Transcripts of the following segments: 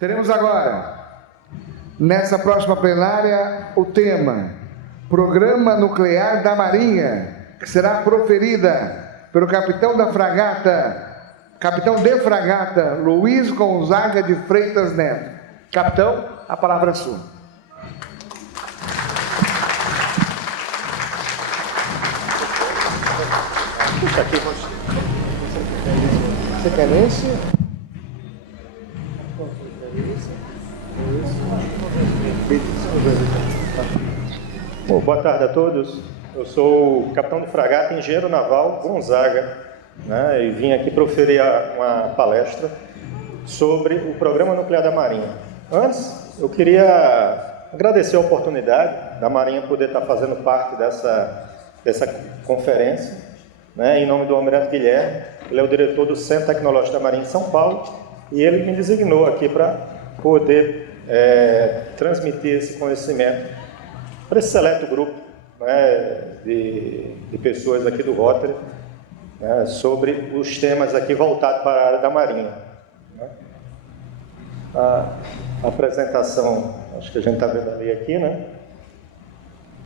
Teremos agora, nessa próxima plenária, o tema Programa Nuclear da Marinha, que será proferida pelo capitão de fragata Luiz Gonzaga de Freitas Neto. Capitão, a palavra é sua. Puxa aqui, Você quer esse? Bom, boa tarde a todos. Eu sou o capitão de fragata, engenheiro naval Gonzaga, né, e vim aqui proferir uma palestra sobre o Programa Nuclear da Marinha. Antes, eu queria agradecer a oportunidade da Marinha poder estar fazendo parte dessa conferência, né, em nome do Almirante Guilherme. Ele é o diretor do Centro Tecnológico da Marinha em São Paulo e ele me designou aqui para poder transmitir esse conhecimento para esse seleto grupo, né, de pessoas aqui do Rotary, né, sobre os temas aqui voltados para a área da Marinha. Né. A apresentação, acho que a gente está vendo ali aqui, né?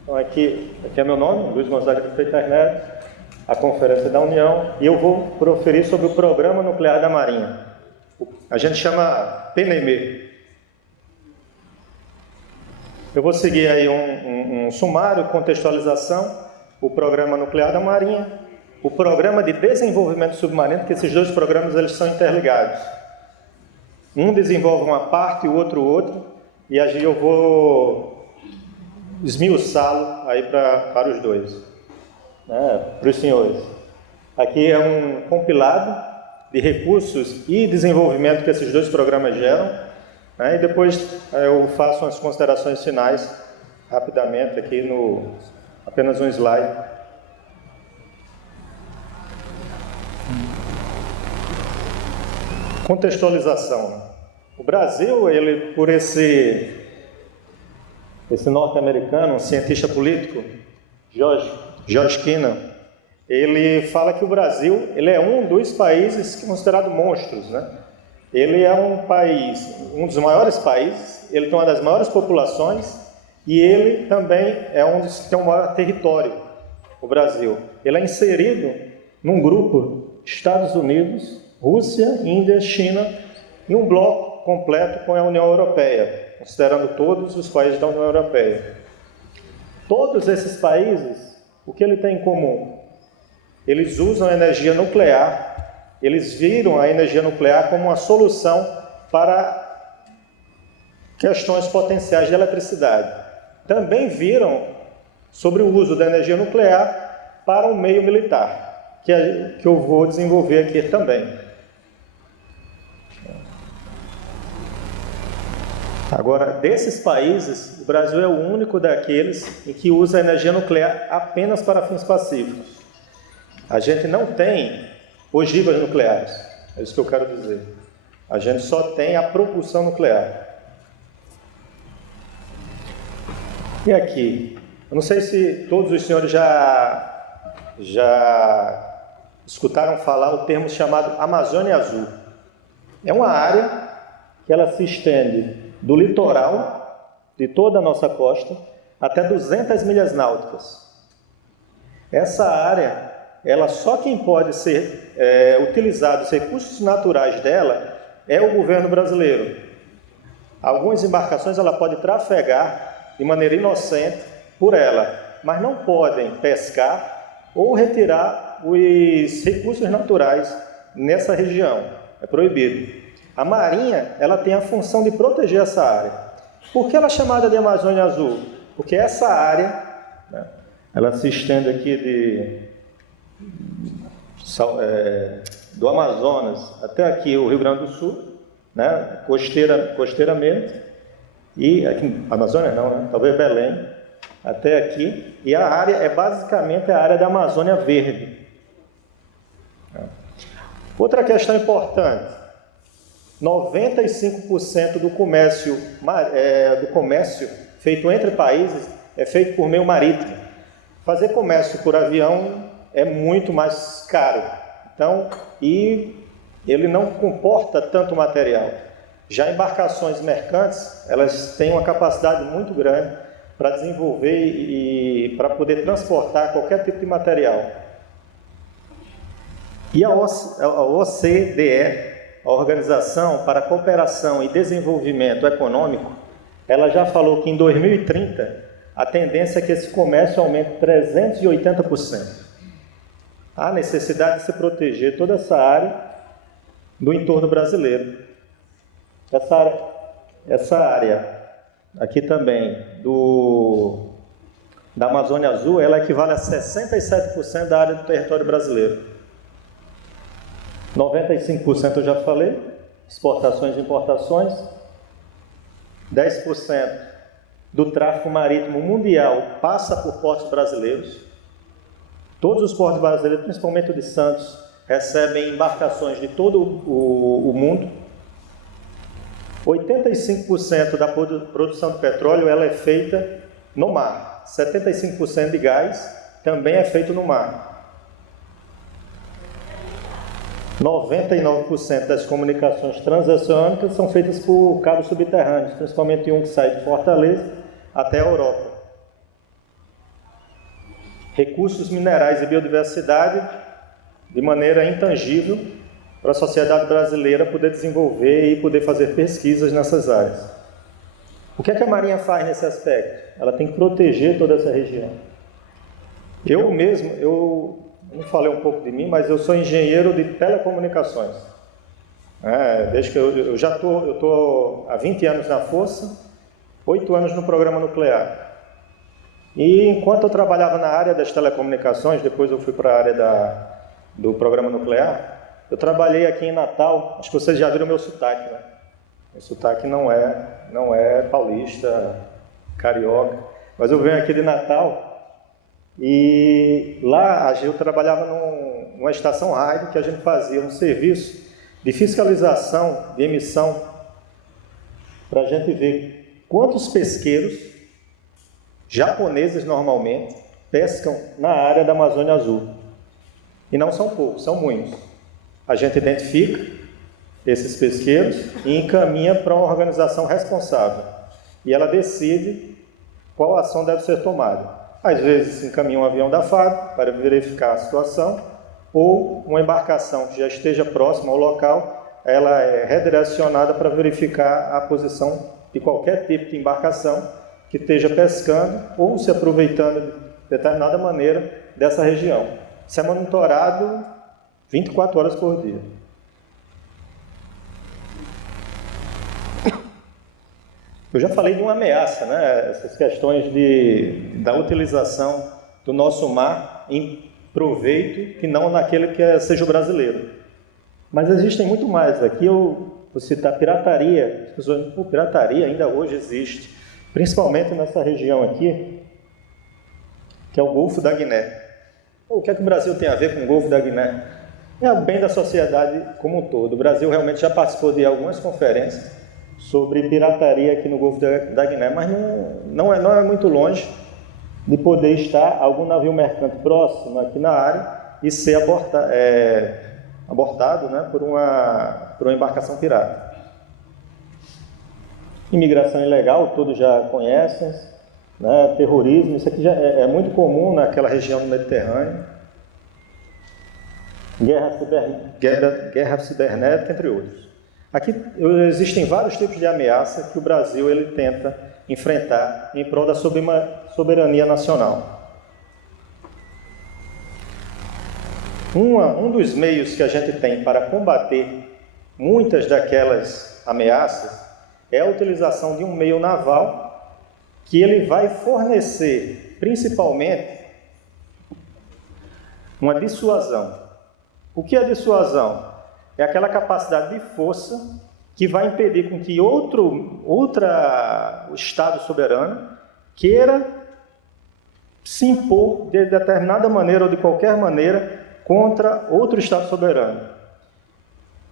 Então aqui é meu nome, Luiz Gonzaga de Freitas Neto, a Conferência da União, e eu vou proferir sobre o Programa Nuclear da Marinha. A gente chama PNM. Eu vou seguir aí um sumário, contextualização, o Programa Nuclear da Marinha, o Programa de Desenvolvimento Submarino, porque esses dois programas eles são interligados. Um desenvolve uma parte e o outro, e aí eu vou esmiuçá-lo aí para os dois, né, para os senhores. Aqui é um compilado de recursos e desenvolvimento que esses dois programas geram, né, e depois eu faço umas considerações finais, rapidamente, aqui no apenas um slide. Contextualização. O Brasil, ele, por esse norte-americano, um cientista político, George Kennan, ele fala que o Brasil ele é um dos países considerados monstros, né? Ele é um país, um dos maiores países, ele tem uma das maiores populações e ele também é um dos que tem o maior território, o Brasil. Ele é inserido num grupo Estados Unidos, Rússia, Índia, China e um bloco completo com a União Europeia, considerando todos os países da União Europeia. Todos esses países, o que ele tem em comum? Eles usam a energia nuclear. Eles viram a energia nuclear como uma solução para questões potenciais de eletricidade. Também viram sobre o uso da energia nuclear para o meio militar, que eu vou desenvolver aqui também. Agora, desses países, o Brasil é o único daqueles em que usa a energia nuclear apenas para fins pacíficos. A gente não tem ogivas nucleares, é isso que eu quero dizer. A gente só tem a propulsão nuclear. E aqui, eu não sei se todos os senhores já escutaram falar o termo chamado Amazônia Azul. É uma área que ela se estende do litoral de toda a nossa costa até 200 milhas náuticas. Essa área, ela só quem pode ser utilizado os recursos naturais dela é o governo brasileiro. Algumas embarcações ela pode trafegar de maneira inocente por ela, mas não podem pescar ou retirar os recursos naturais nessa região. É proibido. A Marinha ela tem a função de proteger essa área. Por que ela é chamada de Amazônia Azul? Porque essa área, né, ela se estende aqui do Amazonas até aqui o Rio Grande do Sul, né, costeiramente, e aqui, Amazônia não, né, talvez Belém, até aqui, e a área é basicamente a área da Amazônia Verde. Outra questão importante, 95% do comércio feito entre países é feito por meio marítimo. Fazer comércio por avião é muito mais caro, então, e ele não comporta tanto material. Já embarcações mercantes, elas têm uma capacidade muito grande para desenvolver e para poder transportar qualquer tipo de material. E a OCDE, a Organização para a Cooperação e Desenvolvimento Econômico, ela já falou que em 2030 a tendência é que esse comércio aumente 380%. Há necessidade de se proteger toda essa área do entorno brasileiro. Essa área aqui também da Amazônia Azul, ela equivale a 67% da área do território brasileiro. 95% eu já falei, exportações e importações. 10% do tráfego marítimo mundial passa por portos brasileiros. Todos os portos brasileiros, principalmente o de Santos, recebem embarcações de todo o mundo. 85% da produção de petróleo ela é feita no mar. 75% de gás também é feito no mar. 99% das comunicações transoceânicas são feitas por cabos subterrâneos, principalmente um que sai de Fortaleza até a Europa. Recursos minerais e biodiversidade de maneira intangível para a sociedade brasileira poder desenvolver e poder fazer pesquisas nessas áreas. O que é que a Marinha faz nesse aspecto? Ela tem que proteger toda essa região. Eu mesmo, não falei um pouco de mim, mas eu sou engenheiro de telecomunicações. Desde que eu estou há 20 anos na Força, 8 anos no programa nuclear. E enquanto eu trabalhava na área das telecomunicações, depois eu fui para a área do programa nuclear, eu trabalhei aqui em Natal. Acho que vocês já viram o meu sotaque, né? Meu sotaque não é paulista, carioca, mas eu venho aqui de Natal. E lá eu trabalhava numa estação rádio que a gente fazia um serviço de fiscalização de emissão para a gente ver quantos pesqueiros japoneses normalmente pescam na área da Amazônia Azul. E não são poucos, são muitos. A gente identifica esses pesqueiros e encaminha para uma organização responsável. E ela decide qual ação deve ser tomada. Às vezes encaminha um avião da FAB para verificar a situação, ou uma embarcação que já esteja próxima ao local, ela é redirecionada para verificar a posição de qualquer tipo de embarcação que esteja pescando ou se aproveitando de determinada maneira dessa região. Isso é monitorado 24 horas por dia. Eu já falei de uma ameaça, né? Essas questões da utilização do nosso mar em proveito, que não naquele que seja o brasileiro. Mas existem muito mais. Aqui eu vou citar pirataria. As pessoas dizem, pirataria ainda hoje existe, principalmente nessa região aqui, que é o Golfo da Guiné. O que é que o Brasil tem a ver com o Golfo da Guiné? É o bem da sociedade como um todo. O Brasil realmente já participou de algumas conferências sobre pirataria aqui no Golfo da Guiné, mas não é muito longe de poder estar algum navio mercante próximo aqui na área e ser abortado, né, por uma embarcação pirata. Imigração ilegal, todos já conhecem, né, terrorismo, isso aqui já é muito comum naquela região do Mediterrâneo. Guerra cibernética, entre outros. Aqui existem vários tipos de ameaça que o Brasil ele tenta enfrentar em prol da soberania nacional. Um dos meios que a gente tem para combater muitas daquelas ameaças é a utilização de um meio naval que ele vai fornecer, principalmente, uma dissuasão. O que é dissuasão? É aquela capacidade de força que vai impedir com que outro Estado soberano queira se impor de determinada maneira ou de qualquer maneira contra outro Estado soberano.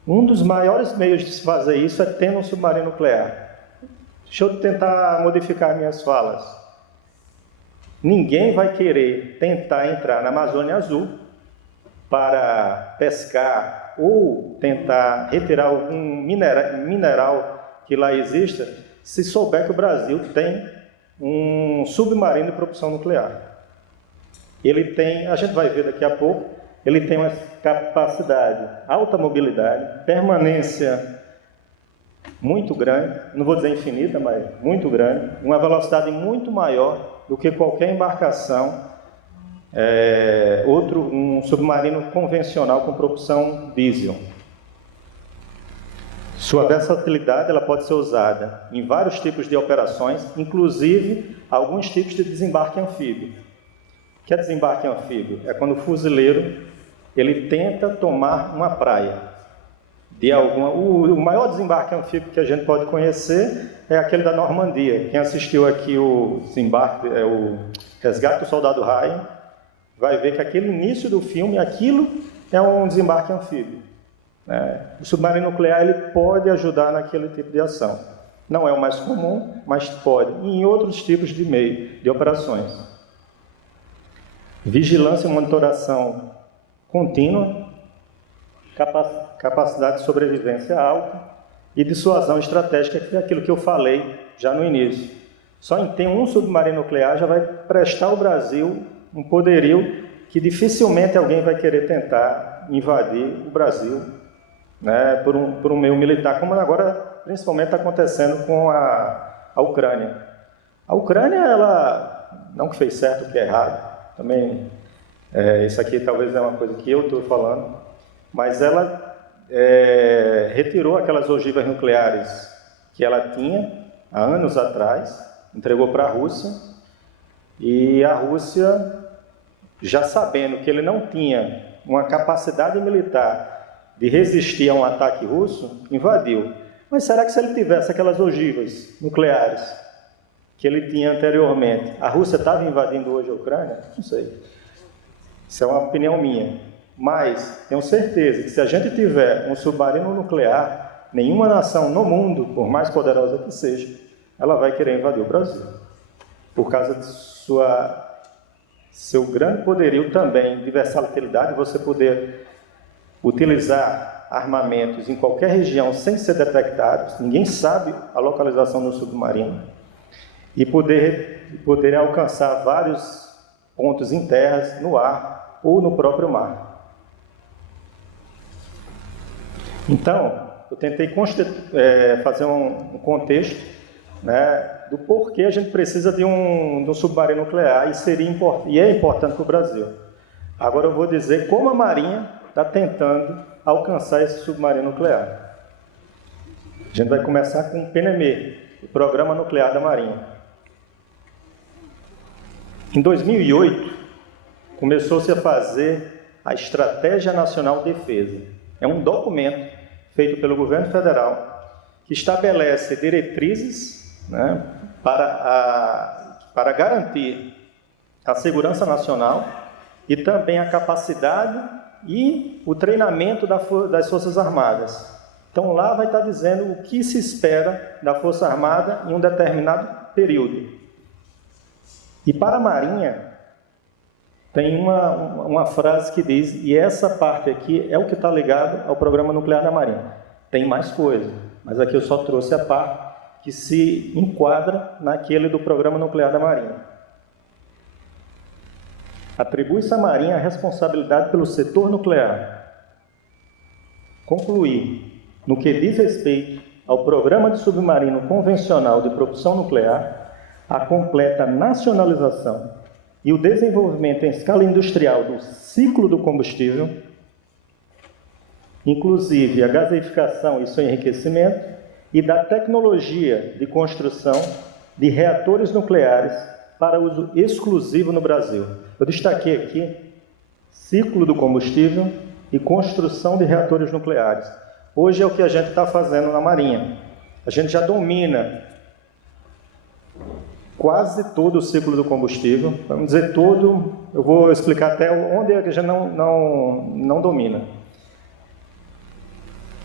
Um dos maiores meios de se fazer isso é tendo um submarino nuclear. Deixa eu tentar modificar minhas falas. Ninguém vai querer tentar entrar na Amazônia Azul para pescar ou tentar retirar algum mineral que lá exista, se souber que o Brasil tem um submarino de propulsão nuclear. Ele tem, a gente vai ver daqui a pouco, ele tem uma capacidade, alta mobilidade, permanência muito grande, não vou dizer infinita, mas muito grande, uma velocidade muito maior do que qualquer embarcação, um submarino convencional com propulsão diesel. Sua versatilidade ela pode ser usada em vários tipos de operações, inclusive alguns tipos de desembarque anfíbio. O que é desembarque anfíbio? É quando o fuzileiro ele tenta tomar uma praia. O maior desembarque anfíbio que a gente pode conhecer é aquele da Normandia. Quem assistiu aqui o Resgate do Soldado Ryan, vai ver que aquele início do filme, aquilo é um desembarque anfíbio. O submarino nuclear ele pode ajudar naquele tipo de ação. Não é o mais comum, mas pode. E em outros tipos de meio de operações. Vigilância e monitoração contínua, capacidade de sobrevivência alta e dissuasão estratégica, que é aquilo que eu falei já no início. Só em ter um submarino nuclear já vai prestar ao Brasil um poderio que dificilmente alguém vai querer tentar invadir o Brasil, por um meio militar, como agora principalmente está acontecendo com a Ucrânia. A Ucrânia, ela não que fez certo, que é errado, também isso aqui talvez é uma coisa que eu estou falando, mas ela retirou aquelas ogivas nucleares que ela tinha há anos atrás, entregou para a Rússia, e a Rússia, já sabendo que ele não tinha uma capacidade militar de resistir a um ataque russo, invadiu. Mas será que se ele tivesse aquelas ogivas nucleares que ele tinha anteriormente, a Rússia estava invadindo hoje a Ucrânia? Não sei. Isso é uma opinião minha. Mas tenho certeza que se a gente tiver um submarino nuclear, nenhuma nação no mundo, por mais poderosa que seja, ela vai querer invadir o Brasil. Por causa de seu grande poderio também de versatilidade, você poder utilizar armamentos em qualquer região sem ser detectado, ninguém sabe a localização do submarino, e poder alcançar vários pontos em terras, no ar ou no próprio mar. Então, eu tentei fazer um contexto do porquê a gente precisa de um submarino nuclear e é importante para o Brasil. Agora eu vou dizer como a Marinha está tentando alcançar esse submarino nuclear. A gente vai começar com o PNME, o Programa Nuclear da Marinha. Em 2008, começou-se a fazer a Estratégia Nacional de Defesa. É um documento feito pelo governo federal que estabelece diretrizes para garantir a segurança nacional e também a capacidade e o treinamento das Forças Armadas. Então, lá vai estar dizendo o que se espera da Força Armada em um determinado período. E para a Marinha, tem uma frase que diz, e essa parte aqui é o que está ligado ao Programa Nuclear da Marinha. Tem mais coisa, mas aqui eu só trouxe a parte que se enquadra naquele do Programa Nuclear da Marinha. Atribui-se à Marinha a responsabilidade pelo setor nuclear. Concluir, no que diz respeito ao Programa de Submarino Convencional de Propulsão Nuclear, a completa nacionalização e o desenvolvimento em escala industrial do ciclo do combustível, inclusive a gaseificação e seu enriquecimento, e da tecnologia de construção de reatores nucleares para uso exclusivo no Brasil. Eu destaquei aqui ciclo do combustível e construção de reatores nucleares. Hoje é o que a gente está fazendo na Marinha. A gente já domina quase todo o ciclo do combustível. Vamos dizer todo, eu vou explicar até onde a gente não domina.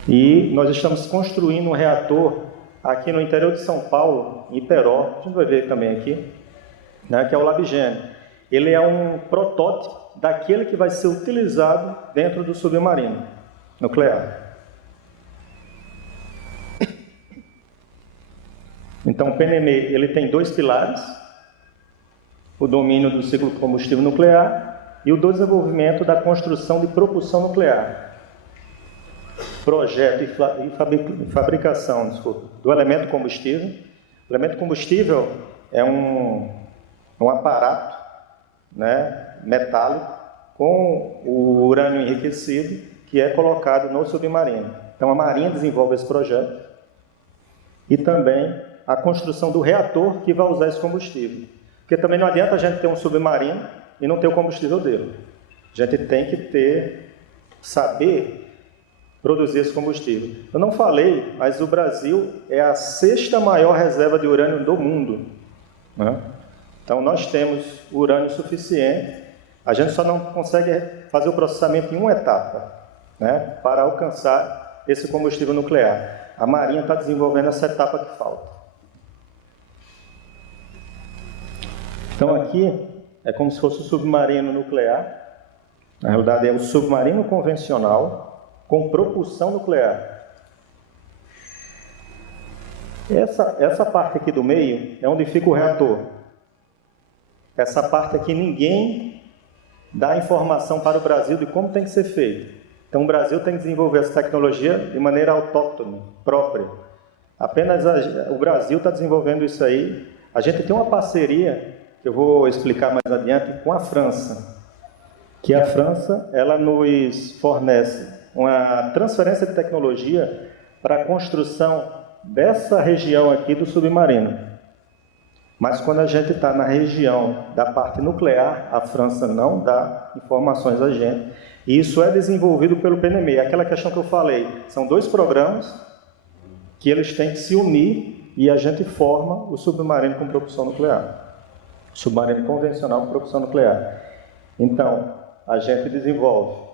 E nós estamos construindo um reator aqui no interior de São Paulo, em Iperó, a gente vai ver também aqui, que é o Labigênio. Ele é um protótipo daquele que vai ser utilizado dentro do submarino nuclear. Então, o PNME ele tem dois pilares: o domínio do ciclo de combustível nuclear e o desenvolvimento da construção de propulsão nuclear, projeto e fabricação, do elemento combustível. O elemento combustível é um aparato, né, metálico com o urânio enriquecido que é colocado no submarino. Então, a Marinha desenvolve esse projeto e também a construção do reator que vai usar esse combustível. Porque também não adianta a gente ter um submarino e não ter o combustível dele. A gente tem que saber produzir esse combustível. Eu não falei, mas o Brasil é a 6ª maior reserva de urânio do mundo, né? Então, nós temos urânio suficiente, a gente só não consegue fazer o processamento em uma etapa, né, para alcançar esse combustível nuclear. A Marinha está desenvolvendo essa etapa que falta. Então, aqui é como se fosse o submarino nuclear. Na realidade, é o submarino convencional com propulsão nuclear. Essa parte aqui do meio é onde fica o reator. Essa parte aqui ninguém dá informação para o Brasil de como tem que ser feito. Então, o Brasil tem que desenvolver essa tecnologia de maneira autóctone, própria. Apenas o Brasil está desenvolvendo isso aí. A gente tem uma parceria, que eu vou explicar mais adiante, com a França. Que a França, ela nos fornece uma transferência de tecnologia para a construção dessa região aqui do submarino. Mas quando a gente está na região da parte nuclear, a França não dá informações a gente. E isso é desenvolvido pelo PNME. Aquela questão que eu falei, são dois programas que eles têm que se unir e a gente forma o submarino com propulsão nuclear. Submarino convencional com propulsão nuclear. Então, a gente desenvolve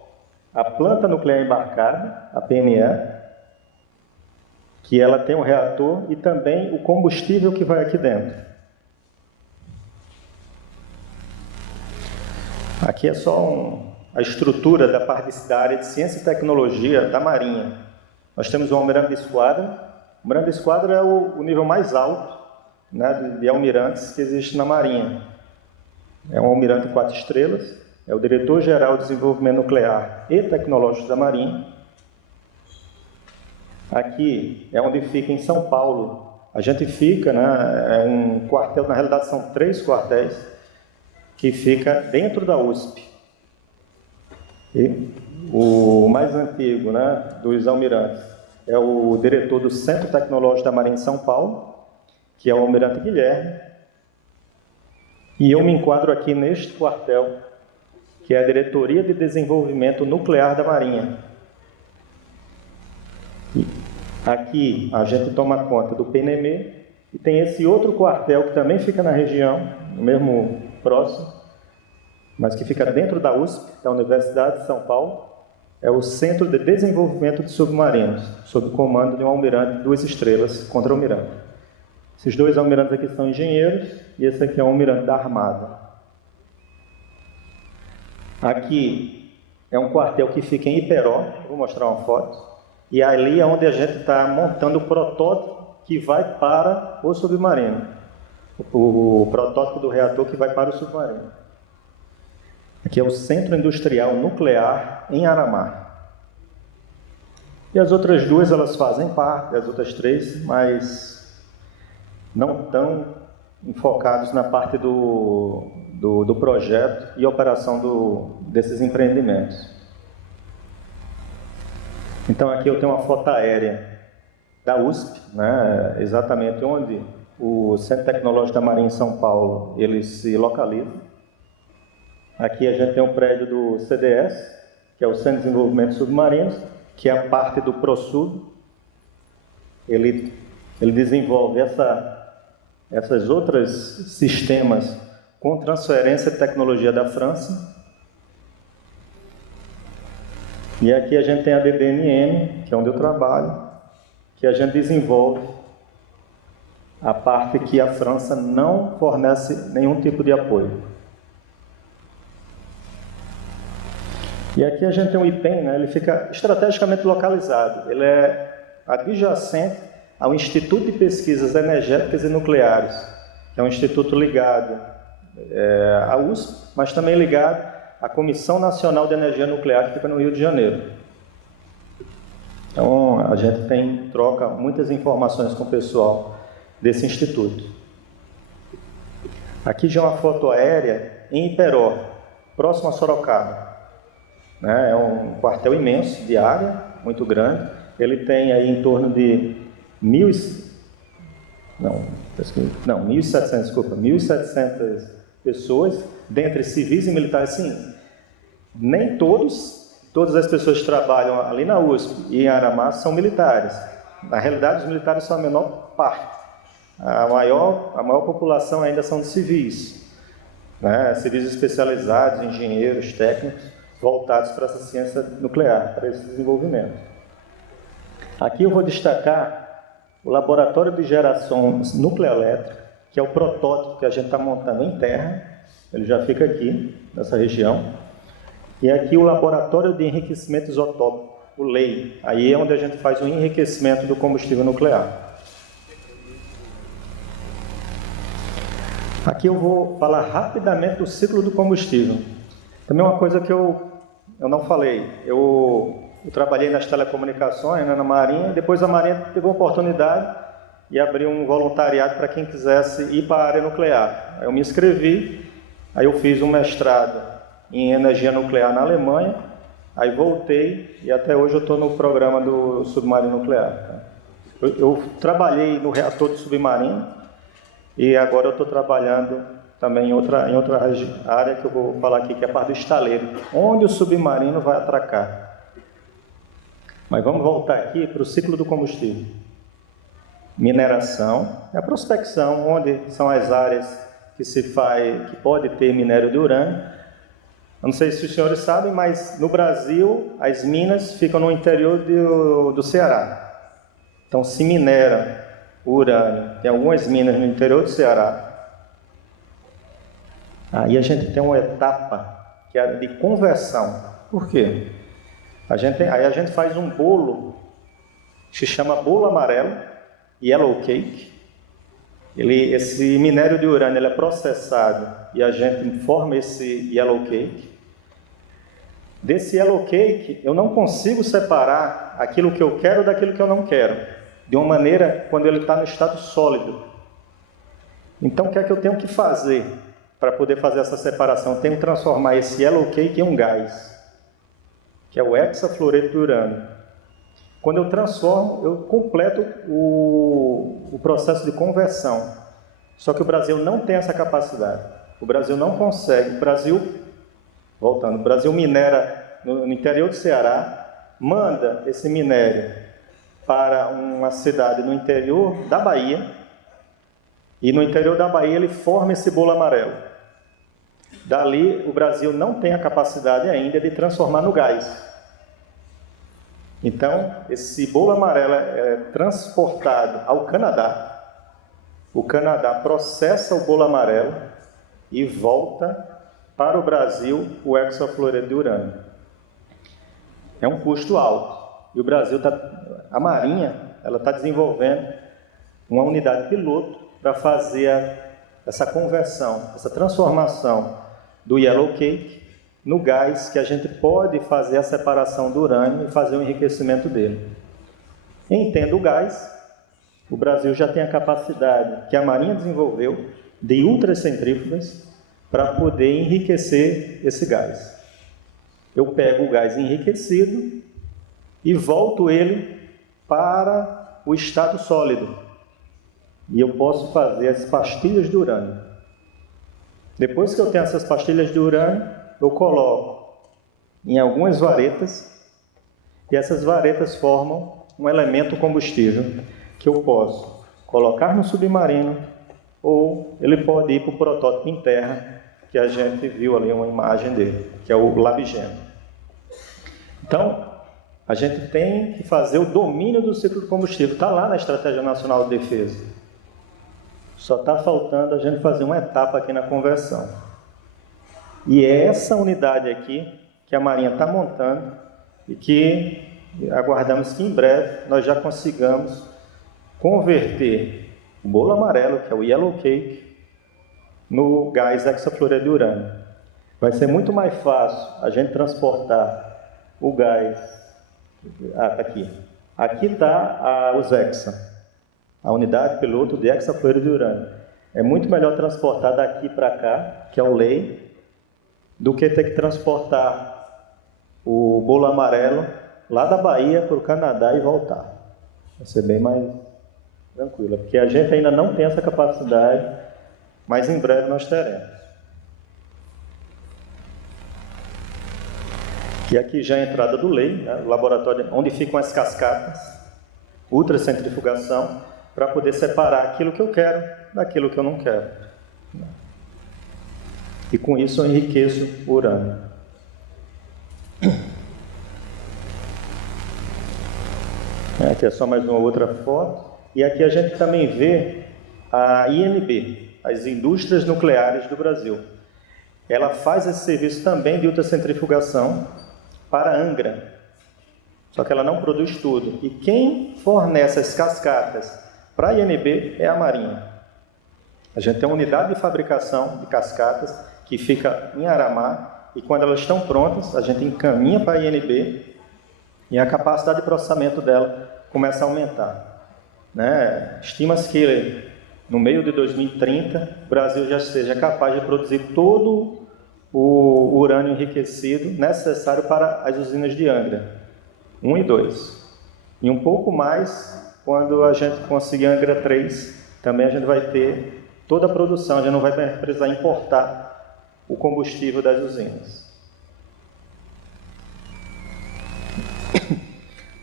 a planta nuclear embarcada, a PNE, que ela tem um reator e também o combustível que vai aqui dentro. Aqui é só a estrutura da área de ciência e tecnologia da Marinha. Nós temos o almirante de esquadra. O almirante de esquadra é o nível mais alto, né, de almirantes que existe na Marinha. É um almirante 4 estrelas, é o diretor-geral de desenvolvimento nuclear e tecnológico da Marinha. Aqui é onde fica em São Paulo. A gente fica, né, é um quartel, na realidade são 3 quartéis, que fica dentro da USP. E o mais antigo, né, dos almirantes é o diretor do Centro Tecnológico da Marinha em São Paulo, que é o almirante Guilherme. E eu me enquadro aqui neste quartel, que é a Diretoria de Desenvolvimento Nuclear da Marinha. E aqui a gente toma conta do PNME e tem esse outro quartel que também fica na região, no mesmo próximo, mas que fica dentro da USP, da Universidade de São Paulo, é o Centro de Desenvolvimento de Submarinos, sob comando de um almirante 2 estrelas, contra-almirante. Esses 2 almirantes aqui são engenheiros, e esse aqui é um almirante da Armada. Aqui é um quartel que fica em Iperó, vou mostrar uma foto, e ali é onde a gente está montando o protótipo que vai para o submarino. O protótipo do reator que vai para o submarino. Aqui é o Centro Industrial Nuclear em Aramar. E as outras 2, elas fazem parte, as outras 3, mas não estão enfocados na parte do projeto e operação desses empreendimentos. Então, aqui eu tenho uma foto aérea da USP, né, exatamente onde o Centro Tecnológico da Marinha em São Paulo ele se localiza. Aqui a gente tem um prédio do CDS, que é o Centro de Desenvolvimento de Submarinos, que é a parte do ProSub. Ele desenvolve essas outras sistemas com transferência de tecnologia da França. E aqui a gente tem a DDNM, que é onde eu trabalho, que a gente desenvolve a parte que a França não fornece nenhum tipo de apoio. E aqui a gente tem o IPEM, né? Ele fica estrategicamente localizado, ele é adjacente ao Instituto de Pesquisas Energéticas e Nucleares, que é um instituto ligado à USP, mas também ligado à Comissão Nacional de Energia Nuclear, que fica no Rio de Janeiro. Então, a gente troca muitas informações com o pessoal desse instituto. Aqui já é uma foto aérea em Iperó, próximo a Sorocaba. É um quartel imenso de área, muito grande. Ele tem aí em torno de 1.700 pessoas, dentre civis e militares. Sim, nem todas as pessoas que trabalham ali na USP e em Aramá são militares. Na realidade, os militares são a menor parte. A maior população ainda são de civis, né? Civis especializados, engenheiros, técnicos, voltados para essa ciência nuclear, para esse desenvolvimento. Aqui eu vou destacar o Laboratório de Geração Nucleoelétrica, que é o protótipo que a gente está montando em terra. Ele já fica aqui, nessa região. E aqui o Laboratório de Enriquecimento Isotópico, o LEI. Aí é onde a gente faz o enriquecimento do combustível nuclear. Aqui eu vou falar rapidamente do ciclo do combustível. Também uma coisa que eu não falei. Eu trabalhei nas telecomunicações, na Marinha, e depois a Marinha teve a oportunidade e abriu um voluntariado para quem quisesse ir para a área nuclear. Aí eu me inscrevi, aí eu fiz um mestrado em energia nuclear na Alemanha, aí voltei e até hoje eu estou no programa do submarino nuclear. Eu trabalhei no reator do submarino e agora eu estou trabalhando também em outra área que eu vou falar aqui, que é a parte do estaleiro, onde o submarino vai atracar. Mas vamos voltar aqui para o ciclo do combustível. Mineração, a prospecção, onde são as áreas que pode ter minério de urânio. Eu não sei se os senhores sabem, mas no Brasil as minas ficam no interior do Ceará. Então se minera urânio, tem algumas minas no interior do Ceará. Aí a gente tem uma etapa que é de conversão. Por quê? Aí a gente faz um bolo que se chama bolo amarelo, yellow cake. Esse minério de urânio ele é processado e a gente forma esse yellow cake. Desse yellow cake eu não consigo separar aquilo que eu quero daquilo que eu não quero, de uma maneira quando ele está no estado sólido. Então o que é que eu tenho que fazer para poder fazer essa separação? Eu tenho que transformar esse yellow cake em um gás, que é o hexafluoreto de urânio. Quando eu transformo, eu completo o processo de conversão. Só que o Brasil não tem essa capacidade. O Brasil não consegue. O Brasil minera no interior do Ceará, manda esse minério para uma cidade no interior da Bahia, e no interior da Bahia ele forma esse bolo amarelo. Dali, o Brasil não tem a capacidade ainda de transformar no gás. Então, esse bolo amarelo é transportado ao Canadá. O Canadá processa o bolo amarelo e volta para o Brasil o hexafluoreto de urânio. É um custo alto. E o Brasil a Marinha, ela está desenvolvendo uma unidade piloto para fazer essa conversão, essa transformação do yellow cake no gás, que a gente pode fazer a separação do urânio e fazer o enriquecimento dele. Entendo o gás, o Brasil já tem a capacidade que a Marinha desenvolveu de ultracentrífugas para poder enriquecer esse gás. Eu pego o gás enriquecido e volto ele para o estado sólido. E eu posso fazer as pastilhas de urânio. Depois que eu tenho essas pastilhas de urânio, eu coloco em algumas varetas, e essas varetas formam um elemento combustível que eu posso colocar no submarino, ou ele pode ir para o protótipo em terra, que a gente viu ali uma imagem dele, que é o Labigeno. Então, a gente tem que fazer o domínio do ciclo de combustível. Está lá na Estratégia Nacional de Defesa. Só está faltando a gente fazer uma etapa aqui na conversão. E é essa unidade aqui que a Marinha está montando e que aguardamos que em breve nós já consigamos converter o bolo amarelo, que é o yellow cake, no gás hexafluoreto de urânio. Vai ser muito mais fácil a gente transportar o gás. Tá aqui. Aqui está os hexa, a unidade piloto de hexafluoreto de urânio. É muito melhor transportar daqui para cá, que é o lei, do que ter que transportar o bolo amarelo lá da Bahia para o Canadá e voltar. Vai ser bem mais tranquilo, porque a gente ainda não tem essa capacidade, mas em breve nós teremos. E aqui já é a entrada do lei, né, o laboratório onde ficam as cascatas, ultracentrifugação, para poder separar aquilo que eu quero daquilo que eu não quero. E com isso eu enriqueço o urânio. Aqui é só mais uma outra foto. E aqui a gente também vê a INB, as Indústrias Nucleares do Brasil. Ela faz esse serviço também de ultracentrifugação para a Angra, só que ela não produz tudo. E quem fornece as cascatas para a INB é a Marinha. A gente tem uma unidade de fabricação de cascatas que fica em Aramá, e quando elas estão prontas, a gente encaminha para a INB e a capacidade de processamento dela começa a aumentar. Né? Estima-se que no meio de 2030 o Brasil já seja capaz de produzir todo o urânio enriquecido necessário para as usinas de Angra 1 e 2. E um pouco mais quando a gente conseguir Angra 3, também a gente vai ter toda a produção, a gente não vai precisar importar o combustível das usinas.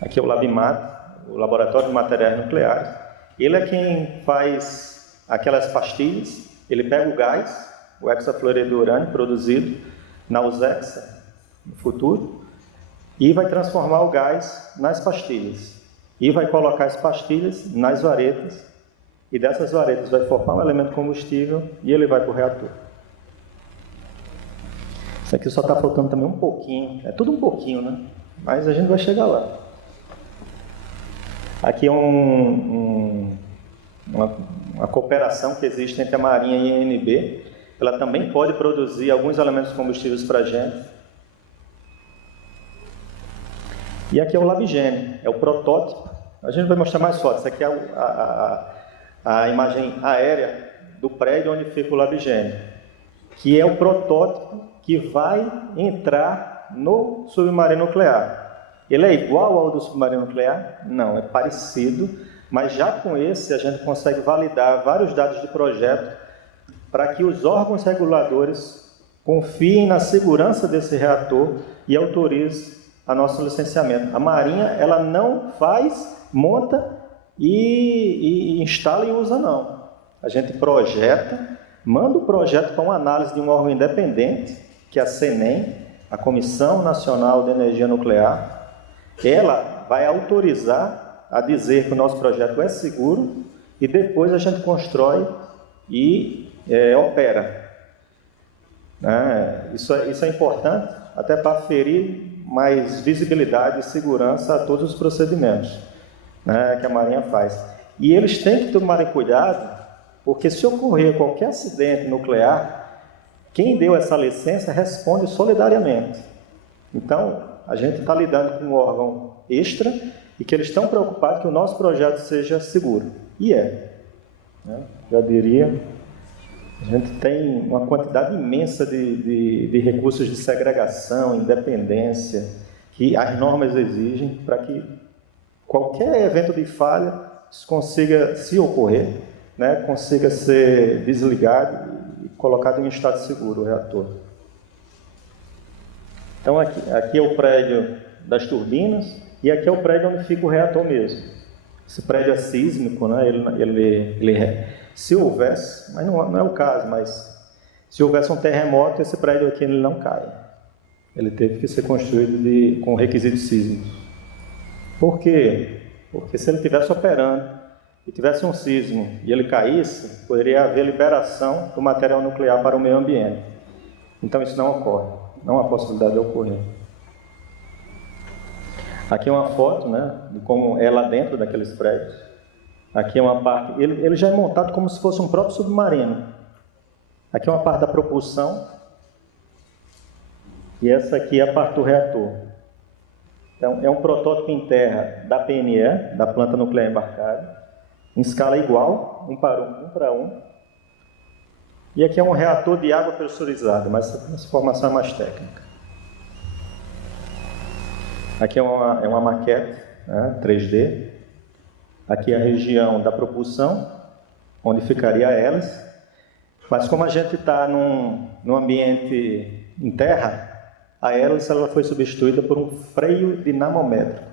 Aqui é o LabMat, o Laboratório de Materiais Nucleares. Ele é quem faz aquelas pastilhas, ele pega o gás, o hexafluoreto de urânio produzido na Usexa, no futuro, e vai transformar o gás nas pastilhas. E vai colocar as pastilhas nas varetas, e dessas varetas vai formar um elemento combustível e ele vai para o reator. Isso aqui só está faltando também um pouquinho, é tudo um pouquinho, né? Mas a gente vai chegar lá. Aqui é uma cooperação que existe entre a Marinha e a INB. Ela também pode produzir alguns elementos combustíveis para a gente. E aqui é o LabGene, é o protótipo. A gente vai mostrar mais fotos. Essa aqui é a imagem aérea do prédio onde fica o LabGene, que é o protótipo que vai entrar no submarino nuclear. Ele é igual ao do submarino nuclear? Não, é parecido, mas já com esse a gente consegue validar vários dados de projeto para que os órgãos reguladores confiem na segurança desse reator e autorizem a nosso licenciamento. A Marinha, ela não faz, monta e instala e usa, não. A gente projeta, manda o projeto para uma análise de um órgão independente, que é a CENEM, a Comissão Nacional de Energia Nuclear. Ela vai autorizar a dizer que o nosso projeto é seguro e depois a gente constrói e opera. Isso é importante até para aferir mais visibilidade e segurança a todos os procedimentos, né, que a Marinha faz. E eles têm que tomar cuidado, porque se ocorrer qualquer acidente nuclear, quem deu essa licença responde solidariamente. Então, a gente está lidando com um órgão extra e que eles estão preocupados que o nosso projeto seja seguro. E é. Né? Já diria, a gente tem uma quantidade imensa de recursos de segregação, independência, que as normas exigem para que qualquer evento de falha consiga, se ocorrer, né, consiga ser desligado e colocado em estado seguro o reator. Então aqui é o prédio das turbinas e aqui é o prédio onde fica o reator mesmo. Esse prédio é sísmico, né? Se houvesse, mas não é o caso, mas se houvesse um terremoto, esse prédio aqui ele não cai. Ele teve que ser construído com requisitos sísmicos. Por quê? Porque se ele estivesse operando e tivesse um sismo e ele caísse, poderia haver liberação do material nuclear para o meio ambiente. Então isso não ocorre, não há possibilidade de ocorrer. Aqui é uma foto, né, de como é lá dentro daqueles prédios. Aqui é uma parte, ele já é montado como se fosse um próprio submarino. Aqui é uma parte da propulsão, e essa aqui é a parte do reator. Então, é um protótipo em terra da PNE, da Planta Nuclear Embarcada, em escala igual, 1 para 1. E aqui é um reator de água pressurizada, mas essa formação é mais técnica. Aqui é uma maquete, né, 3D. Aqui é a região da propulsão, onde ficaria a hélice. Mas como a gente está num ambiente em terra, a hélice ela foi substituída por um freio dinamométrico.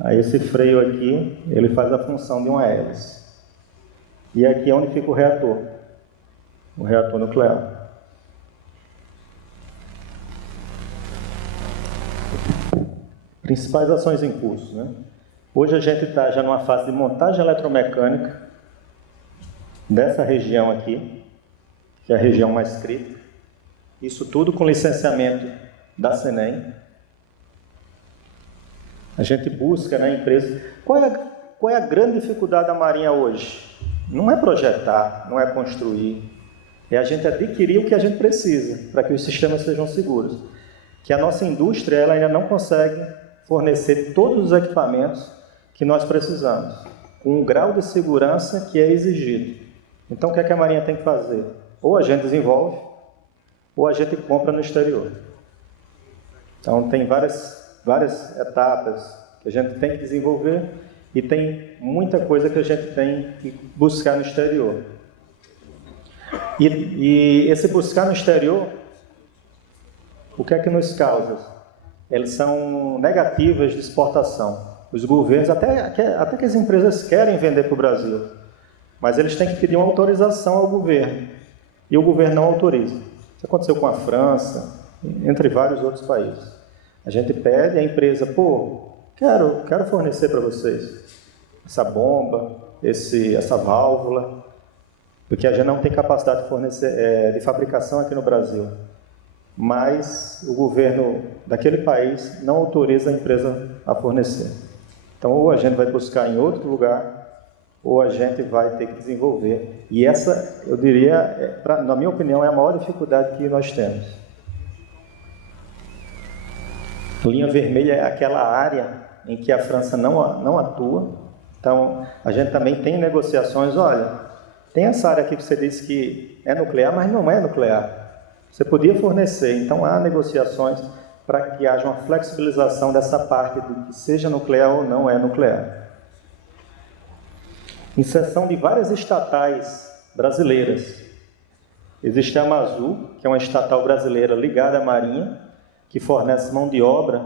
Aí esse freio aqui, ele faz a função de uma hélice. E aqui é onde fica o reator nuclear. Principais ações em curso, né? Hoje a gente está já numa fase de montagem eletromecânica dessa região aqui, que é a região mais crítica. Isso tudo com licenciamento da SENEM. A gente busca na empresa... Qual é a grande dificuldade da Marinha hoje? Não é projetar, não é construir, é a gente adquirir o que a gente precisa para que os sistemas sejam seguros. Que a nossa indústria ela ainda não consegue fornecer todos os equipamentos que nós precisamos, com um grau de segurança que é exigido. Então, o que é que a Marinha tem que fazer? Ou a gente desenvolve, ou a gente compra no exterior. Então, tem várias etapas que a gente tem que desenvolver e tem muita coisa que a gente tem que buscar no exterior. E esse buscar no exterior, o que é que nos causa? Eles são negativas de exportação. Os governos, até que as empresas querem vender para o Brasil, mas eles têm que pedir uma autorização ao governo, e o governo não autoriza. Isso aconteceu com a França, entre vários outros países. A gente pede, a empresa, quero fornecer para vocês essa bomba, essa válvula, porque a gente não tem capacidade de fornecer, de fabricação aqui no Brasil. Mas o governo daquele país não autoriza a empresa a fornecer. Então, ou a gente vai buscar em outro lugar, ou a gente vai ter que desenvolver. E essa, eu diria, na minha opinião, é a maior dificuldade que nós temos. A linha vermelha é aquela área em que a França não atua. Então, a gente também tem negociações. Olha, tem essa área aqui que você disse que é nuclear, mas não é nuclear. Você podia fornecer, então há negociações para que haja uma flexibilização dessa parte de que seja nuclear ou não é nuclear. Inserção de várias estatais brasileiras. Existe a Amazul, que é uma estatal brasileira ligada à Marinha, que fornece mão de obra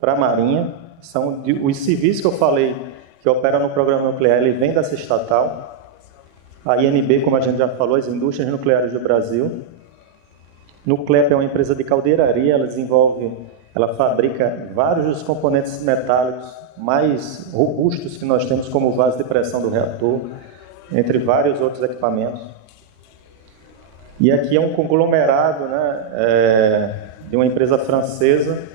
para a Marinha. São os civis que eu falei, que operam no programa nuclear, ele vem dessa estatal. A INB, como a gente já falou, as indústrias nucleares do Brasil. Nuclep é uma empresa de caldeiraria, ela fabrica vários dos componentes metálicos mais robustos que nós temos, como o vaso de pressão do reator, entre vários outros equipamentos. E aqui é um conglomerado, né, de uma empresa francesa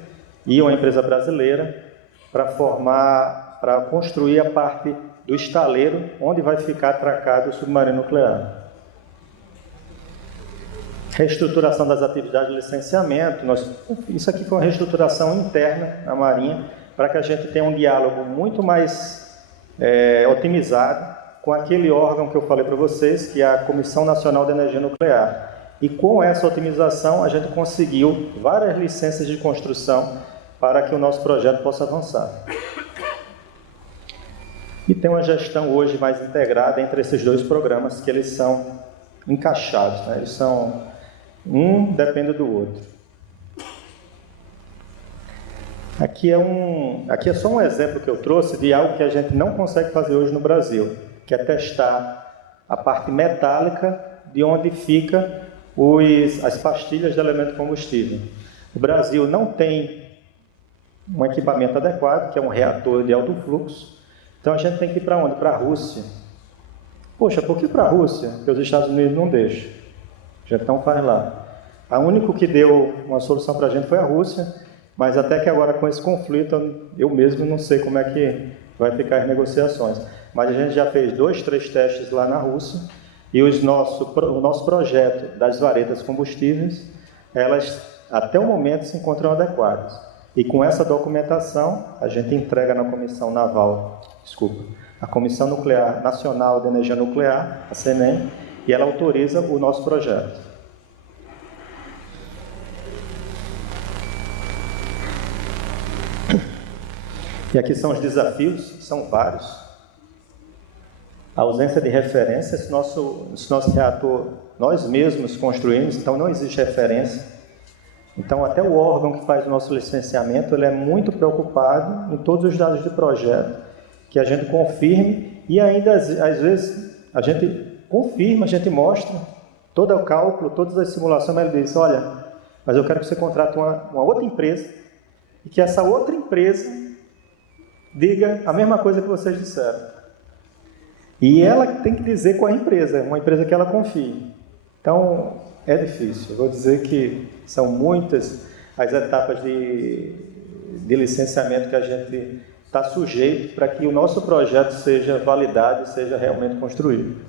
e uma empresa brasileira para construir a parte do estaleiro onde vai ficar atracado o submarino nuclear. Reestruturação das atividades de licenciamento. Isso aqui foi uma reestruturação interna na Marinha, para que a gente tenha um diálogo muito mais otimizado com aquele órgão que eu falei para vocês, que é a Comissão Nacional de Energia Nuclear. E com essa otimização, a gente conseguiu várias licenças de construção para que o nosso projeto possa avançar. E tem uma gestão hoje mais integrada entre esses dois programas, que eles são encaixados, né? Eles são... Um depende do outro. Aqui é só um exemplo que eu trouxe de algo que a gente não consegue fazer hoje no Brasil, que é testar a parte metálica de onde fica as pastilhas de elemento combustível. O Brasil não tem um equipamento adequado, que é um reator de alto fluxo, então a gente tem que ir para onde? Para a Rússia. Poxa, por que para a Rússia? Porque os Estados Unidos não deixam. A gente não faz lá. A única que deu uma solução para a gente foi a Rússia, mas até que agora com esse conflito eu mesmo não sei como é que vai ficar as negociações. mas a gente já fez 2, 3 testes lá na Rússia, e o nosso projeto das varetas combustíveis, elas até o momento se encontram adequadas. E com essa documentação, a gente entrega na a Comissão Nuclear Nacional de Energia Nuclear, a CNEM, e ela autoriza o nosso projeto. E aqui são os desafios, são vários. A ausência de referência, esse nosso reator nós mesmos construímos, então não existe referência. Então até o órgão que faz o nosso licenciamento, ele é muito preocupado em todos os dados de projeto, que a gente confirme, e ainda às vezes a gente confirma, a gente mostra todo o cálculo, todas as simulações, mas ele diz, olha, mas eu quero que você contrate uma outra empresa, e que essa outra empresa diga a mesma coisa que vocês disseram. E ela tem que dizer qual é a empresa, uma empresa que ela confie. Então, é difícil. Eu vou dizer que são muitas as etapas de licenciamento que a gente está sujeito para que o nosso projeto seja validado e seja realmente construído.